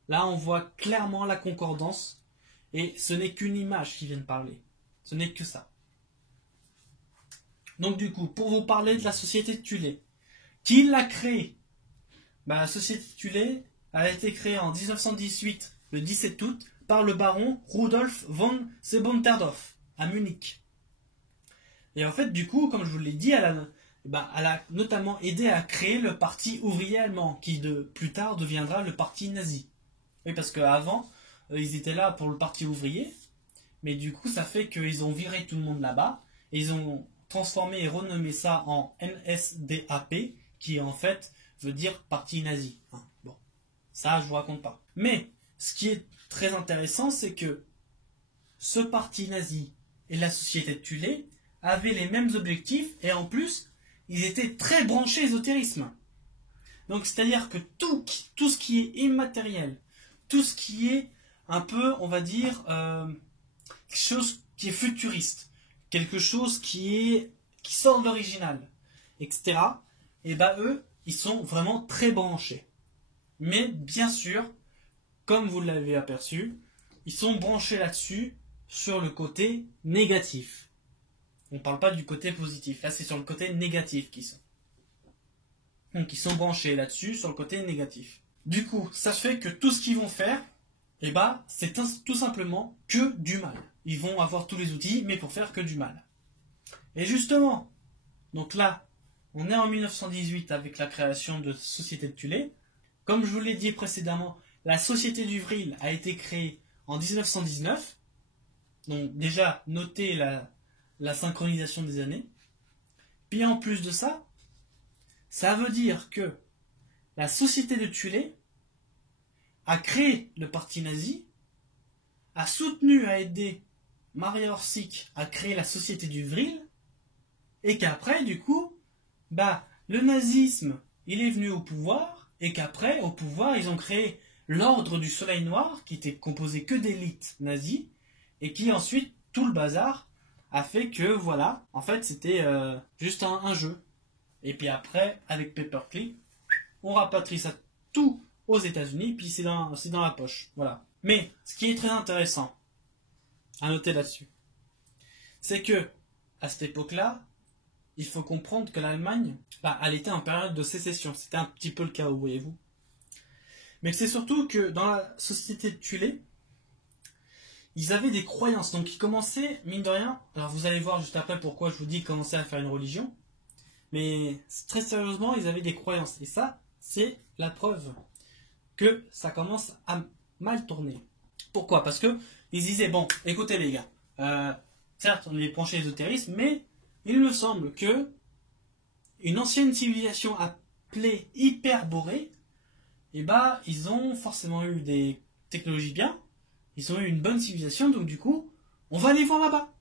Là, on voit clairement la concordance, et ce n'est qu'une image qui vient de parler. Ce n'est que ça. Donc du coup, pour vous parler de la société de Thulé, qui l'a créée? La société de Thulé a été créée en 1918, le 17 août, par le baron Rudolf von Sebonterdorf, à Munich. Et en fait, du coup, comme je vous l'ai dit, elle a notamment aidé à créer le parti ouvrier allemand, qui plus tard deviendra le parti nazi. Oui, parce qu'avant, ils étaient là pour le parti ouvrier, mais du coup, ça fait qu'ils ont viré tout le monde là-bas, et ils ont transformé et renommé ça en NSDAP, qui en fait veut dire parti nazi. Bon, ça, je vous raconte pas. Mais, ce qui est très intéressant, c'est que ce parti nazi et la société de Thulé avaient les mêmes objectifs, et en plus, ils étaient très branchés ésotérisme. Donc, c'est-à-dire que tout ce qui est immatériel, tout ce qui est un peu, on va dire, quelque chose qui est futuriste, quelque chose qui sort de l'original, etc. Et eux, ils sont vraiment très branchés. Mais bien sûr, comme vous l'avez aperçu, ils sont branchés là-dessus sur le côté négatif. On ne parle pas du côté positif. Là, c'est sur le côté négatif qu'ils sont. Donc, ils sont branchés là-dessus sur le côté négatif. Du coup, ça fait que tout ce qu'ils vont faire, c'est tout simplement que du mal. Ils vont avoir tous les outils, mais pour faire que du mal. Et justement, donc là, on est en 1918 avec la création de Société de Thulé. Comme je vous l'ai dit précédemment, la Société du Vril a été créée en 1919. Donc déjà, notez la synchronisation des années. Puis en plus de ça, ça veut dire que la Société de Thulé a créé le parti nazi, a soutenu, a aidé Maria Orsic à créer la Société du Vril, et qu'après, du coup, le nazisme, il est venu au pouvoir, et qu'après, au pouvoir, ils ont créé l'Ordre du Soleil Noir, qui était composé que d'élites nazies, et qui ensuite, tout le bazar, a fait que, voilà, en fait, c'était juste un jeu. Et puis après, avec Paperclip, on rapatrie ça tout aux États-Unis, puis c'est dans la poche. Voilà. Mais, ce qui est très intéressant à noter là-dessus, c'est que, à cette époque-là, il faut comprendre que l'Allemagne, elle était en période de sécession. C'était un petit peu le chaos, voyez-vous. Mais c'est surtout que dans la société de Thulé, ils avaient des croyances. Donc ils commençaient, mine de rien, alors vous allez voir juste après pourquoi je vous dis qu'ils commençaient à faire une religion, mais très sérieusement, ils avaient des croyances. Et ça, c'est la preuve que ça commence à mal tourner. Pourquoi? Parce que ils disaient, bon, écoutez les gars, certes on est penché ésotérisme, mais il me semble que une ancienne civilisation appelée Hyperborée, ils ont forcément eu des technologies bien, ils ont eu une bonne civilisation, donc du coup, on va aller voir là-bas.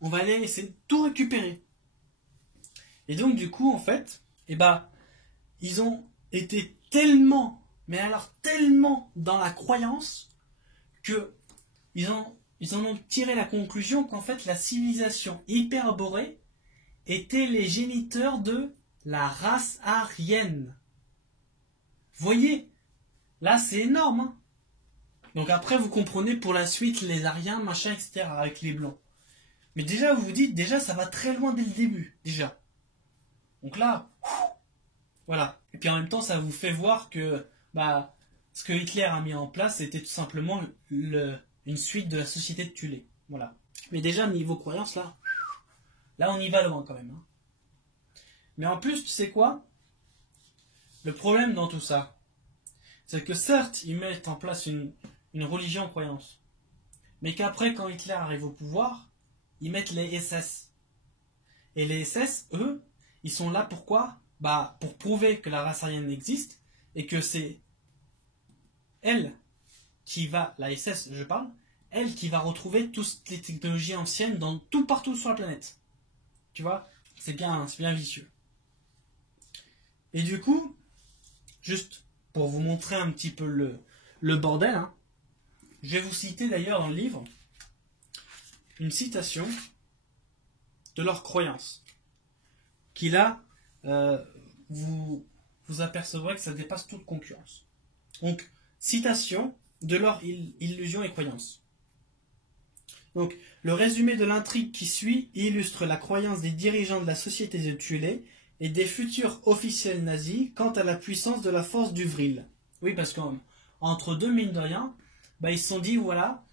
On va aller essayer de tout récupérer. Et donc du coup, en fait, ils ont été tellement, mais alors tellement dans la croyance que ils en ont tiré la conclusion qu'en fait la civilisation hyperborée était les géniteurs de la race aryenne. Vous voyez, là c'est énorme. Hein. Donc après vous comprenez pour la suite les Aryens, machin, etc. avec les blancs. Mais déjà vous vous dites, déjà ça va très loin dès le début, déjà. Donc là, voilà. Et puis en même temps ça vous fait voir que ce que Hitler a mis en place c'était tout simplement une suite de la société de Thulé. Voilà. Mais déjà niveau croyance là on y va loin quand même. Hein. Mais en plus, tu sais quoi? Le problème dans tout ça, c'est que certes, ils mettent en place une religion en croyance, mais qu'après, quand Hitler arrive au pouvoir, ils mettent les SS. Et les SS, eux, ils sont là pourquoi? Bah, pour prouver que la race aryenne existe et que c'est elle qui va, la SS je parle, elle qui va retrouver toutes les technologies anciennes dans tout partout sur la planète. Tu vois, c'est bien vicieux. Et du coup, juste pour vous montrer un petit peu le bordel, hein, je vais vous citer d'ailleurs dans le livre une citation de leur croyance, qui là, vous apercevrez que ça dépasse toute concurrence. Donc, citation de leur illusion et croyance. Donc, le résumé de l'intrigue qui suit illustre la croyance des dirigeants de la société de Thulé et des futurs officiels nazis quant à la puissance de la force du Vril. Oui, parce qu'entre deux, mine de rien, bah, ils se sont dit, voilà,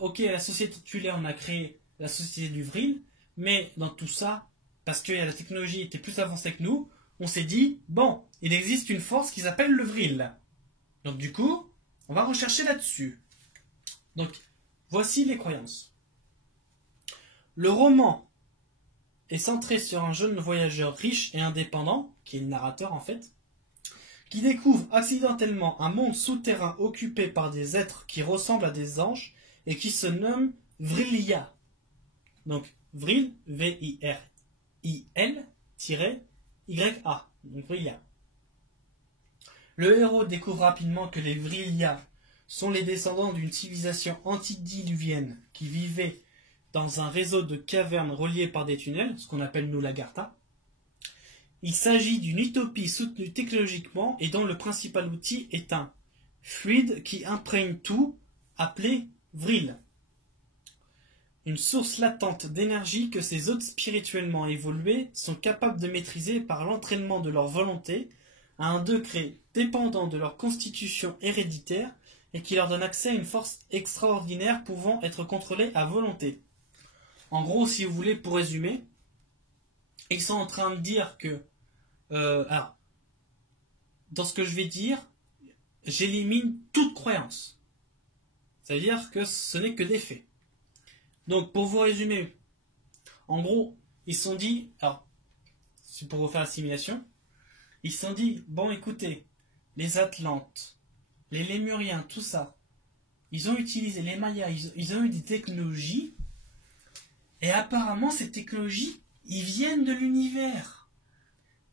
ok, la société de Thulé, on a créé la société du Vril, mais dans tout ça, parce que la technologie était plus avancée que nous, on s'est dit, bon, il existe une force qui s'appelle le Vril. Donc du coup, on va rechercher là-dessus. Donc, voici les croyances. Le roman est centré sur un jeune voyageur riche et indépendant, qui est le narrateur en fait, qui découvre accidentellement un monde souterrain occupé par des êtres qui ressemblent à des anges et qui se nomment Vrilia. Donc, Vril, V-I-R-I-L-Y-A. Donc, Vrilia. Le héros découvre rapidement que les Vrilia sont les descendants d'une civilisation antidiluvienne qui vivait dans un réseau de cavernes reliées par des tunnels, ce qu'on appelle nous l'Agartha. Il s'agit d'une utopie soutenue technologiquement et dont le principal outil est un fluide qui imprègne tout, appelé Vril. Une source latente d'énergie que ces hôtes spirituellement évolués sont capables de maîtriser par l'entraînement de leur volonté à un degré dépendant de leur constitution héréditaire et qui leur donne accès à une force extraordinaire pouvant être contrôlée à volonté. En gros, si vous voulez, pour résumer, ils sont en train de dire que alors, dans ce que je vais dire, j'élimine toute croyance. C'est-à-dire que ce n'est que des faits. Donc, pour vous résumer, en gros, ils se sont dit, alors, c'est pour vous faire l'assimilation, ils se sont dit, bon, écoutez, les Atlantes, les Lémuriens, tout ça, ils ont utilisé les Mayas, ils ont eu des technologies, et apparemment, ces technologies, ils viennent de l'univers.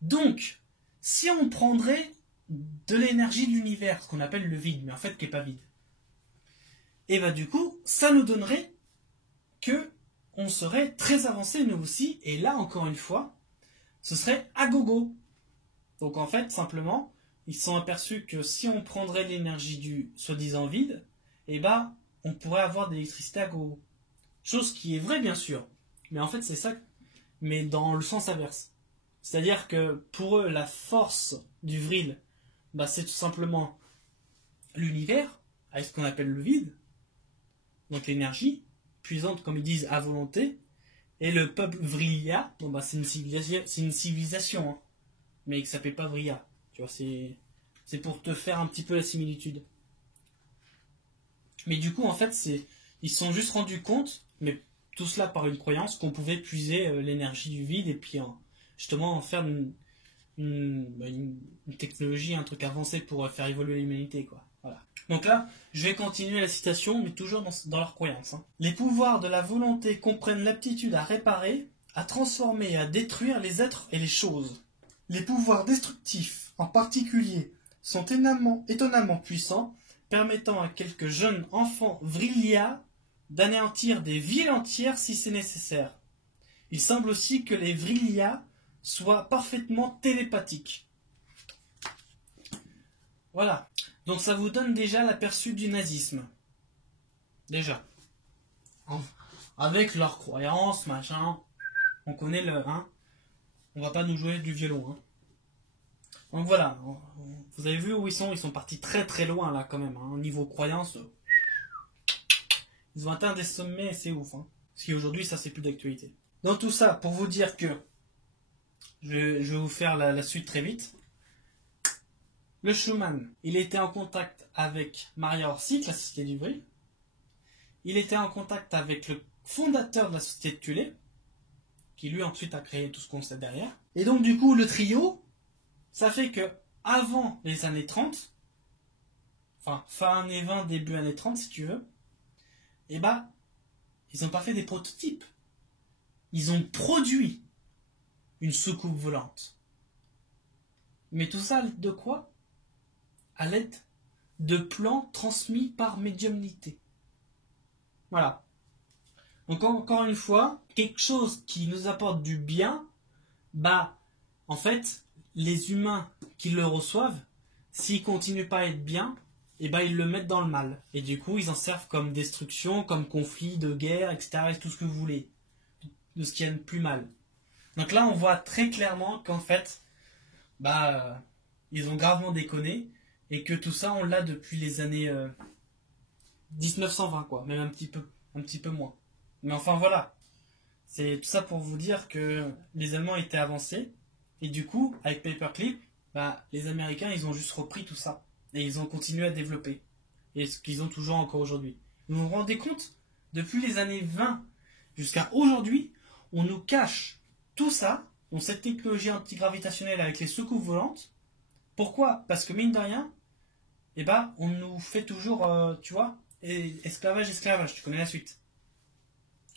Donc, si on prendrait de l'énergie de l'univers, ce qu'on appelle le vide, mais en fait qui n'est pas vide, et bah du coup, ça nous donnerait que on serait très avancé nous aussi, et là encore une fois, ce serait à gogo. Donc en fait, simplement, ils se sont aperçus que si on prendrait l'énergie du soi-disant vide, et bah on pourrait avoir de l'électricité à gogo. Chose qui est vraie bien sûr, mais en fait c'est ça, mais dans le sens inverse. C'est-à-dire que pour eux, la force du Vril, bah, c'est tout simplement l'univers, avec ce qu'on appelle le vide, donc l'énergie, puissante comme ils disent à volonté, et le peuple Vrilia, bon, bah, c'est une civilisation, hein, mais qui s'appelle pas Vria. Tu vois, c'est pour te faire un petit peu la similitude. Mais du coup, en fait, ils se sont juste rendus compte, mais tout cela par une croyance, qu'on pouvait puiser l'énergie du vide et puis justement en faire une technologie, un truc avancé pour faire évoluer l'humanité, quoi. Voilà. Donc là, je vais continuer la citation, mais toujours dans leur croyance. Hein. Les pouvoirs de la volonté comprennent l'aptitude à réparer, à transformer et à détruire les êtres et les choses. Les pouvoirs destructifs, en particulier, sont étonnamment puissants, permettant à quelques jeunes enfants Vrilia d'anéantir des villes entières si c'est nécessaire. Il semble aussi que les Vrilia soient parfaitement télépathiques. Voilà. Donc ça vous donne déjà l'aperçu du nazisme. Déjà. Avec leurs croyances, machin. On connaît le... Hein, on va pas nous jouer du violon. Hein. Donc voilà. Vous avez vu où ils sont partis très très loin là quand même. Hein. Au niveau croyance, ils ont atteint des sommets, c'est ouf. Hein. Parce qu'aujourd'hui ça c'est plus d'actualité. Dans tout ça, pour vous dire que je vais vous faire la suite très vite. Le Schumann, il était en contact avec Maria Orsic, la société du Vril. Il était en contact avec le fondateur de la société de Thulé, qui lui ensuite a créé tout ce qu'on sait derrière. Et donc du coup le trio, ça fait que avant les années 30, enfin fin années 20, début années 30 si tu veux, et bah ils n'ont pas fait des prototypes. Ils ont produit une soucoupe volante. Mais tout ça à l'aide de quoi? À l'aide de plans transmis par médiumnité. Voilà. Donc encore une fois, quelque chose qui nous apporte du bien, bah en fait, les humains qui le reçoivent, s'ils continuent pas à être bien, et bah ils le mettent dans le mal. Et du coup, ils en servent comme destruction, comme conflit, de guerre, etc. Et tout ce que vous voulez. De ce qui est le plus mal. Donc là, on voit très clairement qu'en fait, bah, ils ont gravement déconné et que tout ça, on l'a depuis les années 1920, quoi, même un petit peu moins. Mais enfin voilà, c'est tout ça pour vous dire que les Allemands étaient avancés et du coup, avec Paperclip, bah, les Américains, ils ont juste repris tout ça et ils ont continué à développer et ce qu'ils ont toujours encore aujourd'hui. Vous vous rendez compte? Depuis les années 20 jusqu'à aujourd'hui, on nous cache tout ça, donc cette technologie antigravitationnelle avec les soucoupes volantes. Pourquoi? Parce que mine de rien, eh ben, on nous fait toujours, tu vois, esclavage, tu connais la suite.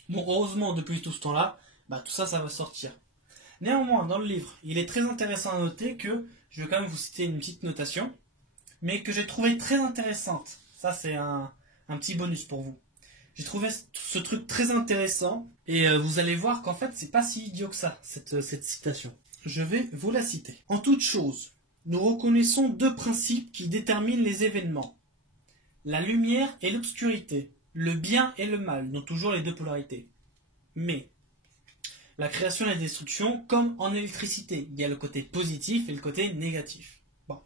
Bon, heureusement, depuis tout ce temps-là, bah, tout ça, ça va sortir. Néanmoins, dans le livre, il est très intéressant à noter que, je vais quand même vous citer une petite notation, mais que j'ai trouvé très intéressante. Ça, c'est un petit bonus pour vous. J'ai trouvé ce truc très intéressant et vous allez voir qu'en fait c'est pas si idiot que ça, cette citation. Je vais vous la citer. En toute chose, nous reconnaissons deux principes qui déterminent les événements. La lumière et l'obscurité, le bien et le mal, dont toujours les deux polarités. Mais la création et la destruction, comme en électricité, il y a le côté positif et le côté négatif. Bon.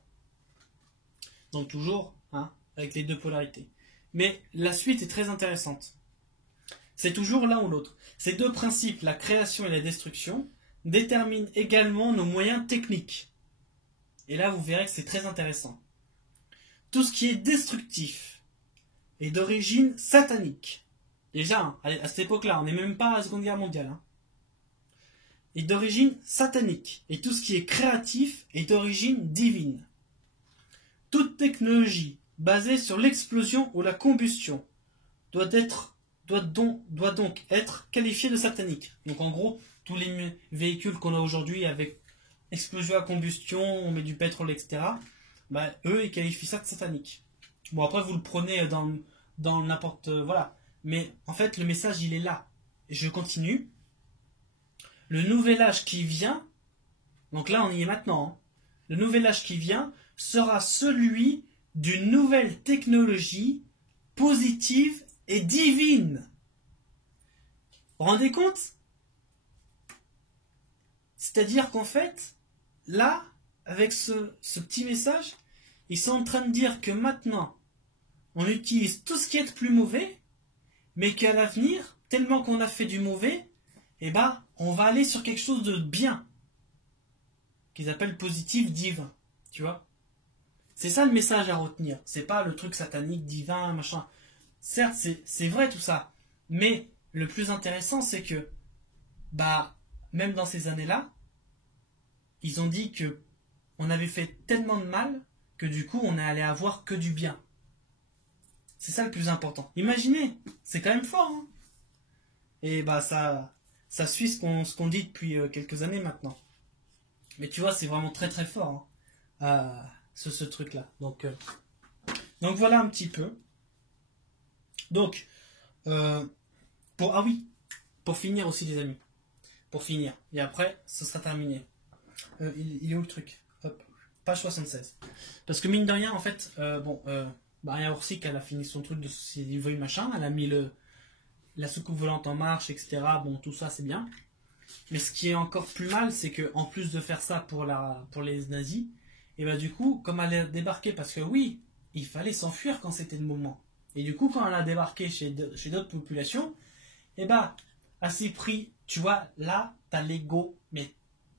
Donc toujours, hein, avec les deux polarités. Mais la suite est très intéressante. C'est toujours l'un ou l'autre. Ces deux principes, la création et la destruction, déterminent également nos moyens techniques. Et là, vous verrez que c'est très intéressant. Tout ce qui est destructif est d'origine satanique. Déjà, hein, à cette époque-là, on n'est même pas à la Seconde Guerre mondiale. Hein. Est d'origine satanique. Et tout ce qui est créatif est d'origine divine. Toute technologie basée sur l'explosion ou la combustion doit donc être qualifiée de satanique. Donc en gros, tous les véhicules qu'on a aujourd'hui avec explosion à combustion, on met du pétrole, etc., bah, eux, ils qualifient ça de satanique. Bon, après, vous le prenez dans n'importe... voilà. Mais en fait, le message, il est là. Et je continue. Le nouvel âge qui vient, donc là, on y est maintenant, hein. Le nouvel âge qui vient sera celui d'une nouvelle technologie positive et divine. Vous vous rendez compte? C'est-à-dire qu'en fait, là, avec ce petit message, ils sont en train de dire que maintenant, on utilise tout ce qui est de plus mauvais, mais qu'à l'avenir, tellement qu'on a fait du mauvais, eh ben, on va aller sur quelque chose de bien, qu'ils appellent positif divin, tu vois? C'est ça le message à retenir. C'est pas le truc satanique, divin, machin. Certes, c'est vrai tout ça. Mais le plus intéressant, c'est que, bah, même dans ces années-là, ils ont dit que on avait fait tellement de mal que du coup, on est allé avoir que du bien. C'est ça le plus important. Imaginez, c'est quand même fort. Hein. Et bah, ça suit ce qu'on dit depuis quelques années maintenant. Mais tu vois, c'est vraiment très très fort. Hein. Ce truc-là. Donc voilà un petit peu. Donc, pour finir aussi les amis. Pour finir. Et après, ce sera terminé. Il est où le truc? Hop, page 76. Parce que mine de rien, en fait, Maria Orsic, elle a fini son truc de ses livres machin. Elle a mis la soucoupe volante en marche, etc. Bon, tout ça, c'est bien. Mais ce qui est encore plus mal, c'est que en plus de faire ça pour les nazis, et bah du coup, comme elle a débarqué, parce que oui, il fallait s'enfuir quand c'était le moment. Et du coup, quand elle a débarqué chez d'autres populations, et bah, à ces prix, tu vois, là, t'as l'ego, mais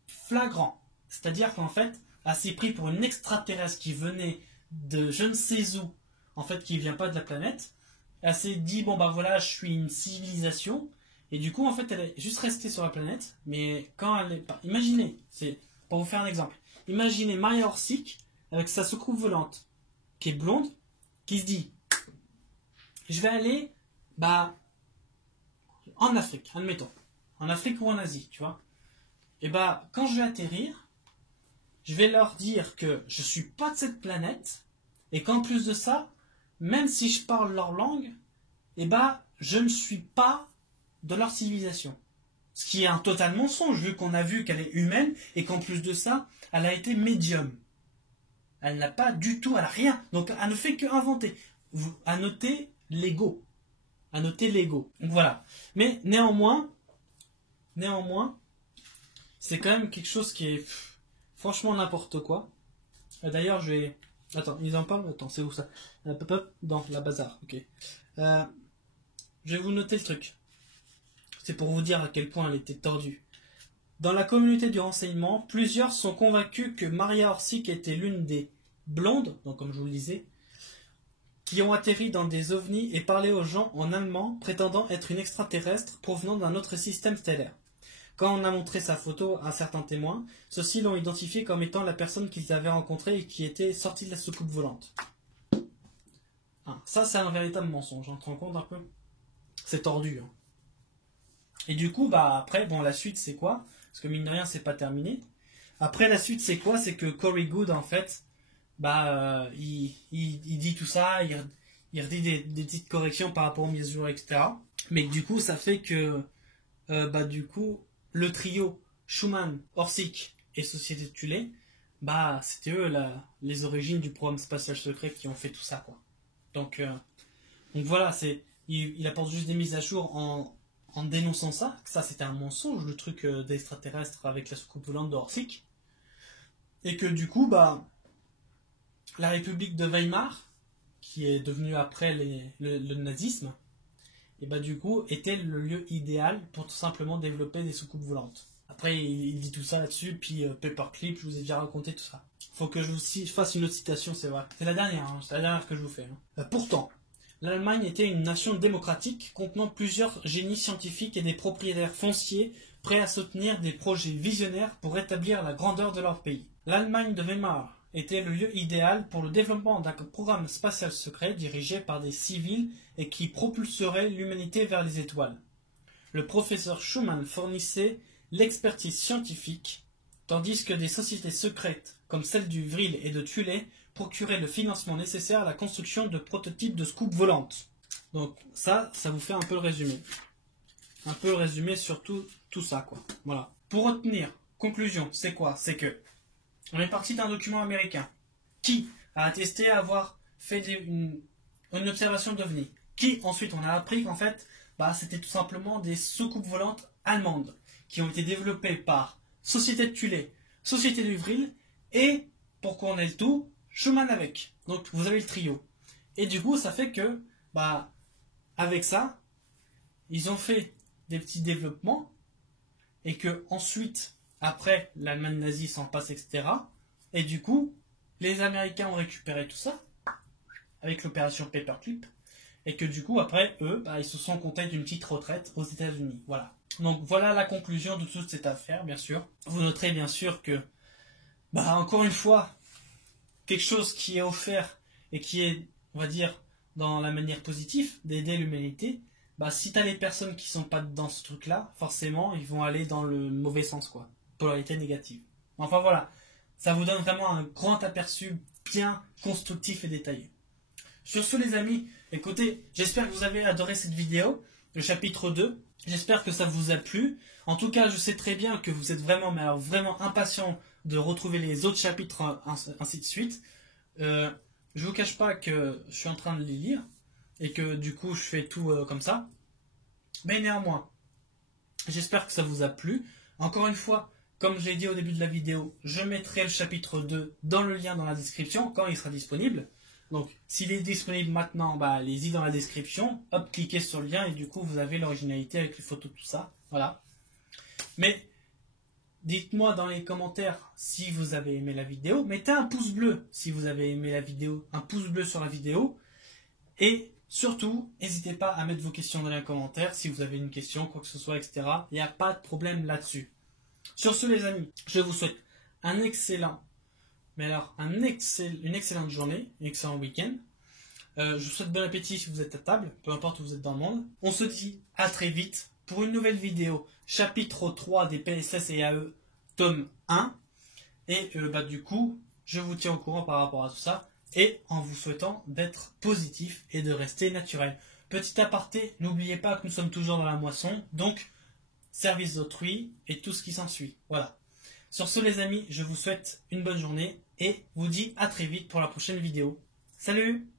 flagrant. C'est-à-dire qu'en fait, à ces prix pour une extraterrestre qui venait de je ne sais où, en fait, qui vient pas de la planète, elle s'est dit, bon bah voilà, je suis une civilisation, Et du coup, en fait, elle est juste restée sur la planète. Mais quand elle est... Imaginez, c'est pour vous faire un exemple. Imaginez Maria Orsic avec sa soucoupe volante, qui est blonde, qui se dit, je vais aller en Afrique, admettons. En Afrique ou en Asie, tu vois. Et quand je vais atterrir, je vais leur dire que je suis pas de cette planète, et qu'en plus de ça, même si je parle leur langue, je ne suis pas de leur civilisation. Ce qui est un total mensonge, vu qu'on a vu qu'elle est humaine, et qu'en plus de ça, elle a été médium. Elle n'a pas du tout, elle n'a rien. Donc elle ne fait que inventer. À noter l'ego. À noter l'ego. Donc voilà. Mais néanmoins, c'est quand même quelque chose qui est franchement n'importe quoi. D'ailleurs, je vais... Attends, ils en parlent. Attends, c'est où ça? Dans la bazar, ok. Je vais vous noter le truc. C'est pour vous dire à quel point elle était tordue. Dans la communauté du renseignement, plusieurs sont convaincus que Maria Orsic était l'une des blondes, donc comme je vous le disais, qui ont atterri dans des ovnis et parlé aux gens en allemand, prétendant être une extraterrestre provenant d'un autre système stellaire. Quand on a montré sa photo à certains témoins, ceux-ci l'ont identifiée comme étant la personne qu'ils avaient rencontrée et qui était sortie de la soucoupe volante. Ça, c'est un véritable mensonge, on te rend compte un peu? C'est tordu. Et du coup, après, la suite, c'est quoi? Parce que mine de rien, c'est pas terminé. Après, la suite, c'est quoi? C'est que Corey Goode, en fait, il dit tout ça, il redit des petites corrections par rapport aux mesures, etc. Mais du coup, ça fait que, du coup, le trio Schumann, Orsic et Société de Tulé, c'était eux les origines du programme spatial secret qui ont fait tout ça, quoi. Donc voilà, il apporte juste des mises à jour en dénonçant ça. Ça, c'était un mensonge, le truc d'extraterrestre avec la soucoupe volante de Orsic. Et que du coup, la République de Weimar, qui est devenue après le nazisme, et du coup, était le lieu idéal pour tout simplement développer des soucoupes volantes. Après, il dit tout ça là-dessus, puis Paperclip, je vous ai déjà raconté tout ça. Faut que je vous fasse une autre citation, c'est vrai. C'est la dernière, c'est la dernière que je vous fais. Pourtant, l'Allemagne était une nation démocratique contenant plusieurs génies scientifiques et des propriétaires fonciers prêts à soutenir des projets visionnaires pour rétablir la grandeur de leur pays. L'Allemagne de Weimar était le lieu idéal pour le développement d'un programme spatial secret dirigé par des civils et qui propulserait l'humanité vers les étoiles. Le professeur Schumann fournissait l'expertise scientifique, tandis que des sociétés secrètes, comme celle du Vril et de Tulé, procuraient le financement nécessaire à la construction de prototypes de scoupe volantes. Donc ça vous fait un peu le résumé. Un peu le résumé sur tout ça, quoi. Voilà. Pour retenir, conclusion, c'est quoi? C'est que on est parti d'un document américain qui a attesté avoir fait une observation d'OVNI. Qui, ensuite, on a appris qu'en fait, c'était tout simplement des soucoupes volantes allemandes qui ont été développées par Société de Tulé, Société du Vril et, pour qu'on ait le tout, Schumann avec. Donc, vous avez le trio. Et du coup, ça fait que, avec ça, ils ont fait des petits développements et que ensuite, après, l'Allemagne nazie s'en passe, etc. Et du coup, les Américains ont récupéré tout ça avec l'opération Paperclip. Et que du coup, après, eux, ils se sont contentés d'une petite retraite aux États-Unis. Voilà. Donc voilà la conclusion de toute cette affaire, bien sûr. Vous noterez bien sûr que, encore une fois, quelque chose qui est offert et qui est, on va dire, dans la manière positive d'aider l'humanité, si t'as les personnes qui sont pas dans ce truc-là, forcément, ils vont aller dans le mauvais sens, quoi. Polarité négative. Enfin voilà, ça vous donne vraiment un grand aperçu bien constructif et détaillé. Sur ce, les amis, écoutez, j'espère que vous avez adoré cette vidéo, le chapitre 2. J'espère que ça vous a plu. En tout cas, je sais très bien que vous êtes vraiment, mais alors vraiment impatient de retrouver les autres chapitres, ainsi de suite. Je vous cache pas que je suis en train de les lire et que du coup, je fais tout comme ça. Mais néanmoins, j'espère que ça vous a plu. Encore une fois, comme j'ai dit au début de la vidéo, je mettrai le chapitre 2 dans le lien dans la description quand il sera disponible. Donc, s'il est disponible maintenant, allez-y dans la description, hop, cliquez sur le lien et du coup, vous avez l'originalité avec les photos, tout ça. Voilà. Mais, dites-moi dans les commentaires si vous avez aimé la vidéo. Mettez un pouce bleu si vous avez aimé la vidéo, un pouce bleu sur la vidéo. Et Surtout, n'hésitez pas à mettre vos questions dans les commentaires si vous avez une question, quoi que ce soit, etc. Il n'y a pas de problème là-dessus. Sur ce, les amis, je vous souhaite une excellente journée, un excellent week-end. Je vous souhaite bon appétit si vous êtes à table, peu importe où vous êtes dans le monde. On se dit à très vite pour une nouvelle vidéo, chapitre 3 des PSS et AE, tome 1. Et du coup, je vous tiens au courant par rapport à tout ça. Et en vous souhaitant d'être positif et de rester naturel. Petit aparté, n'oubliez pas que nous sommes toujours dans la moisson, donc service d'autrui et tout ce qui s'ensuit. Voilà. Sur ce les amis, je vous souhaite une bonne journée et vous dis à très vite pour la prochaine vidéo. Salut!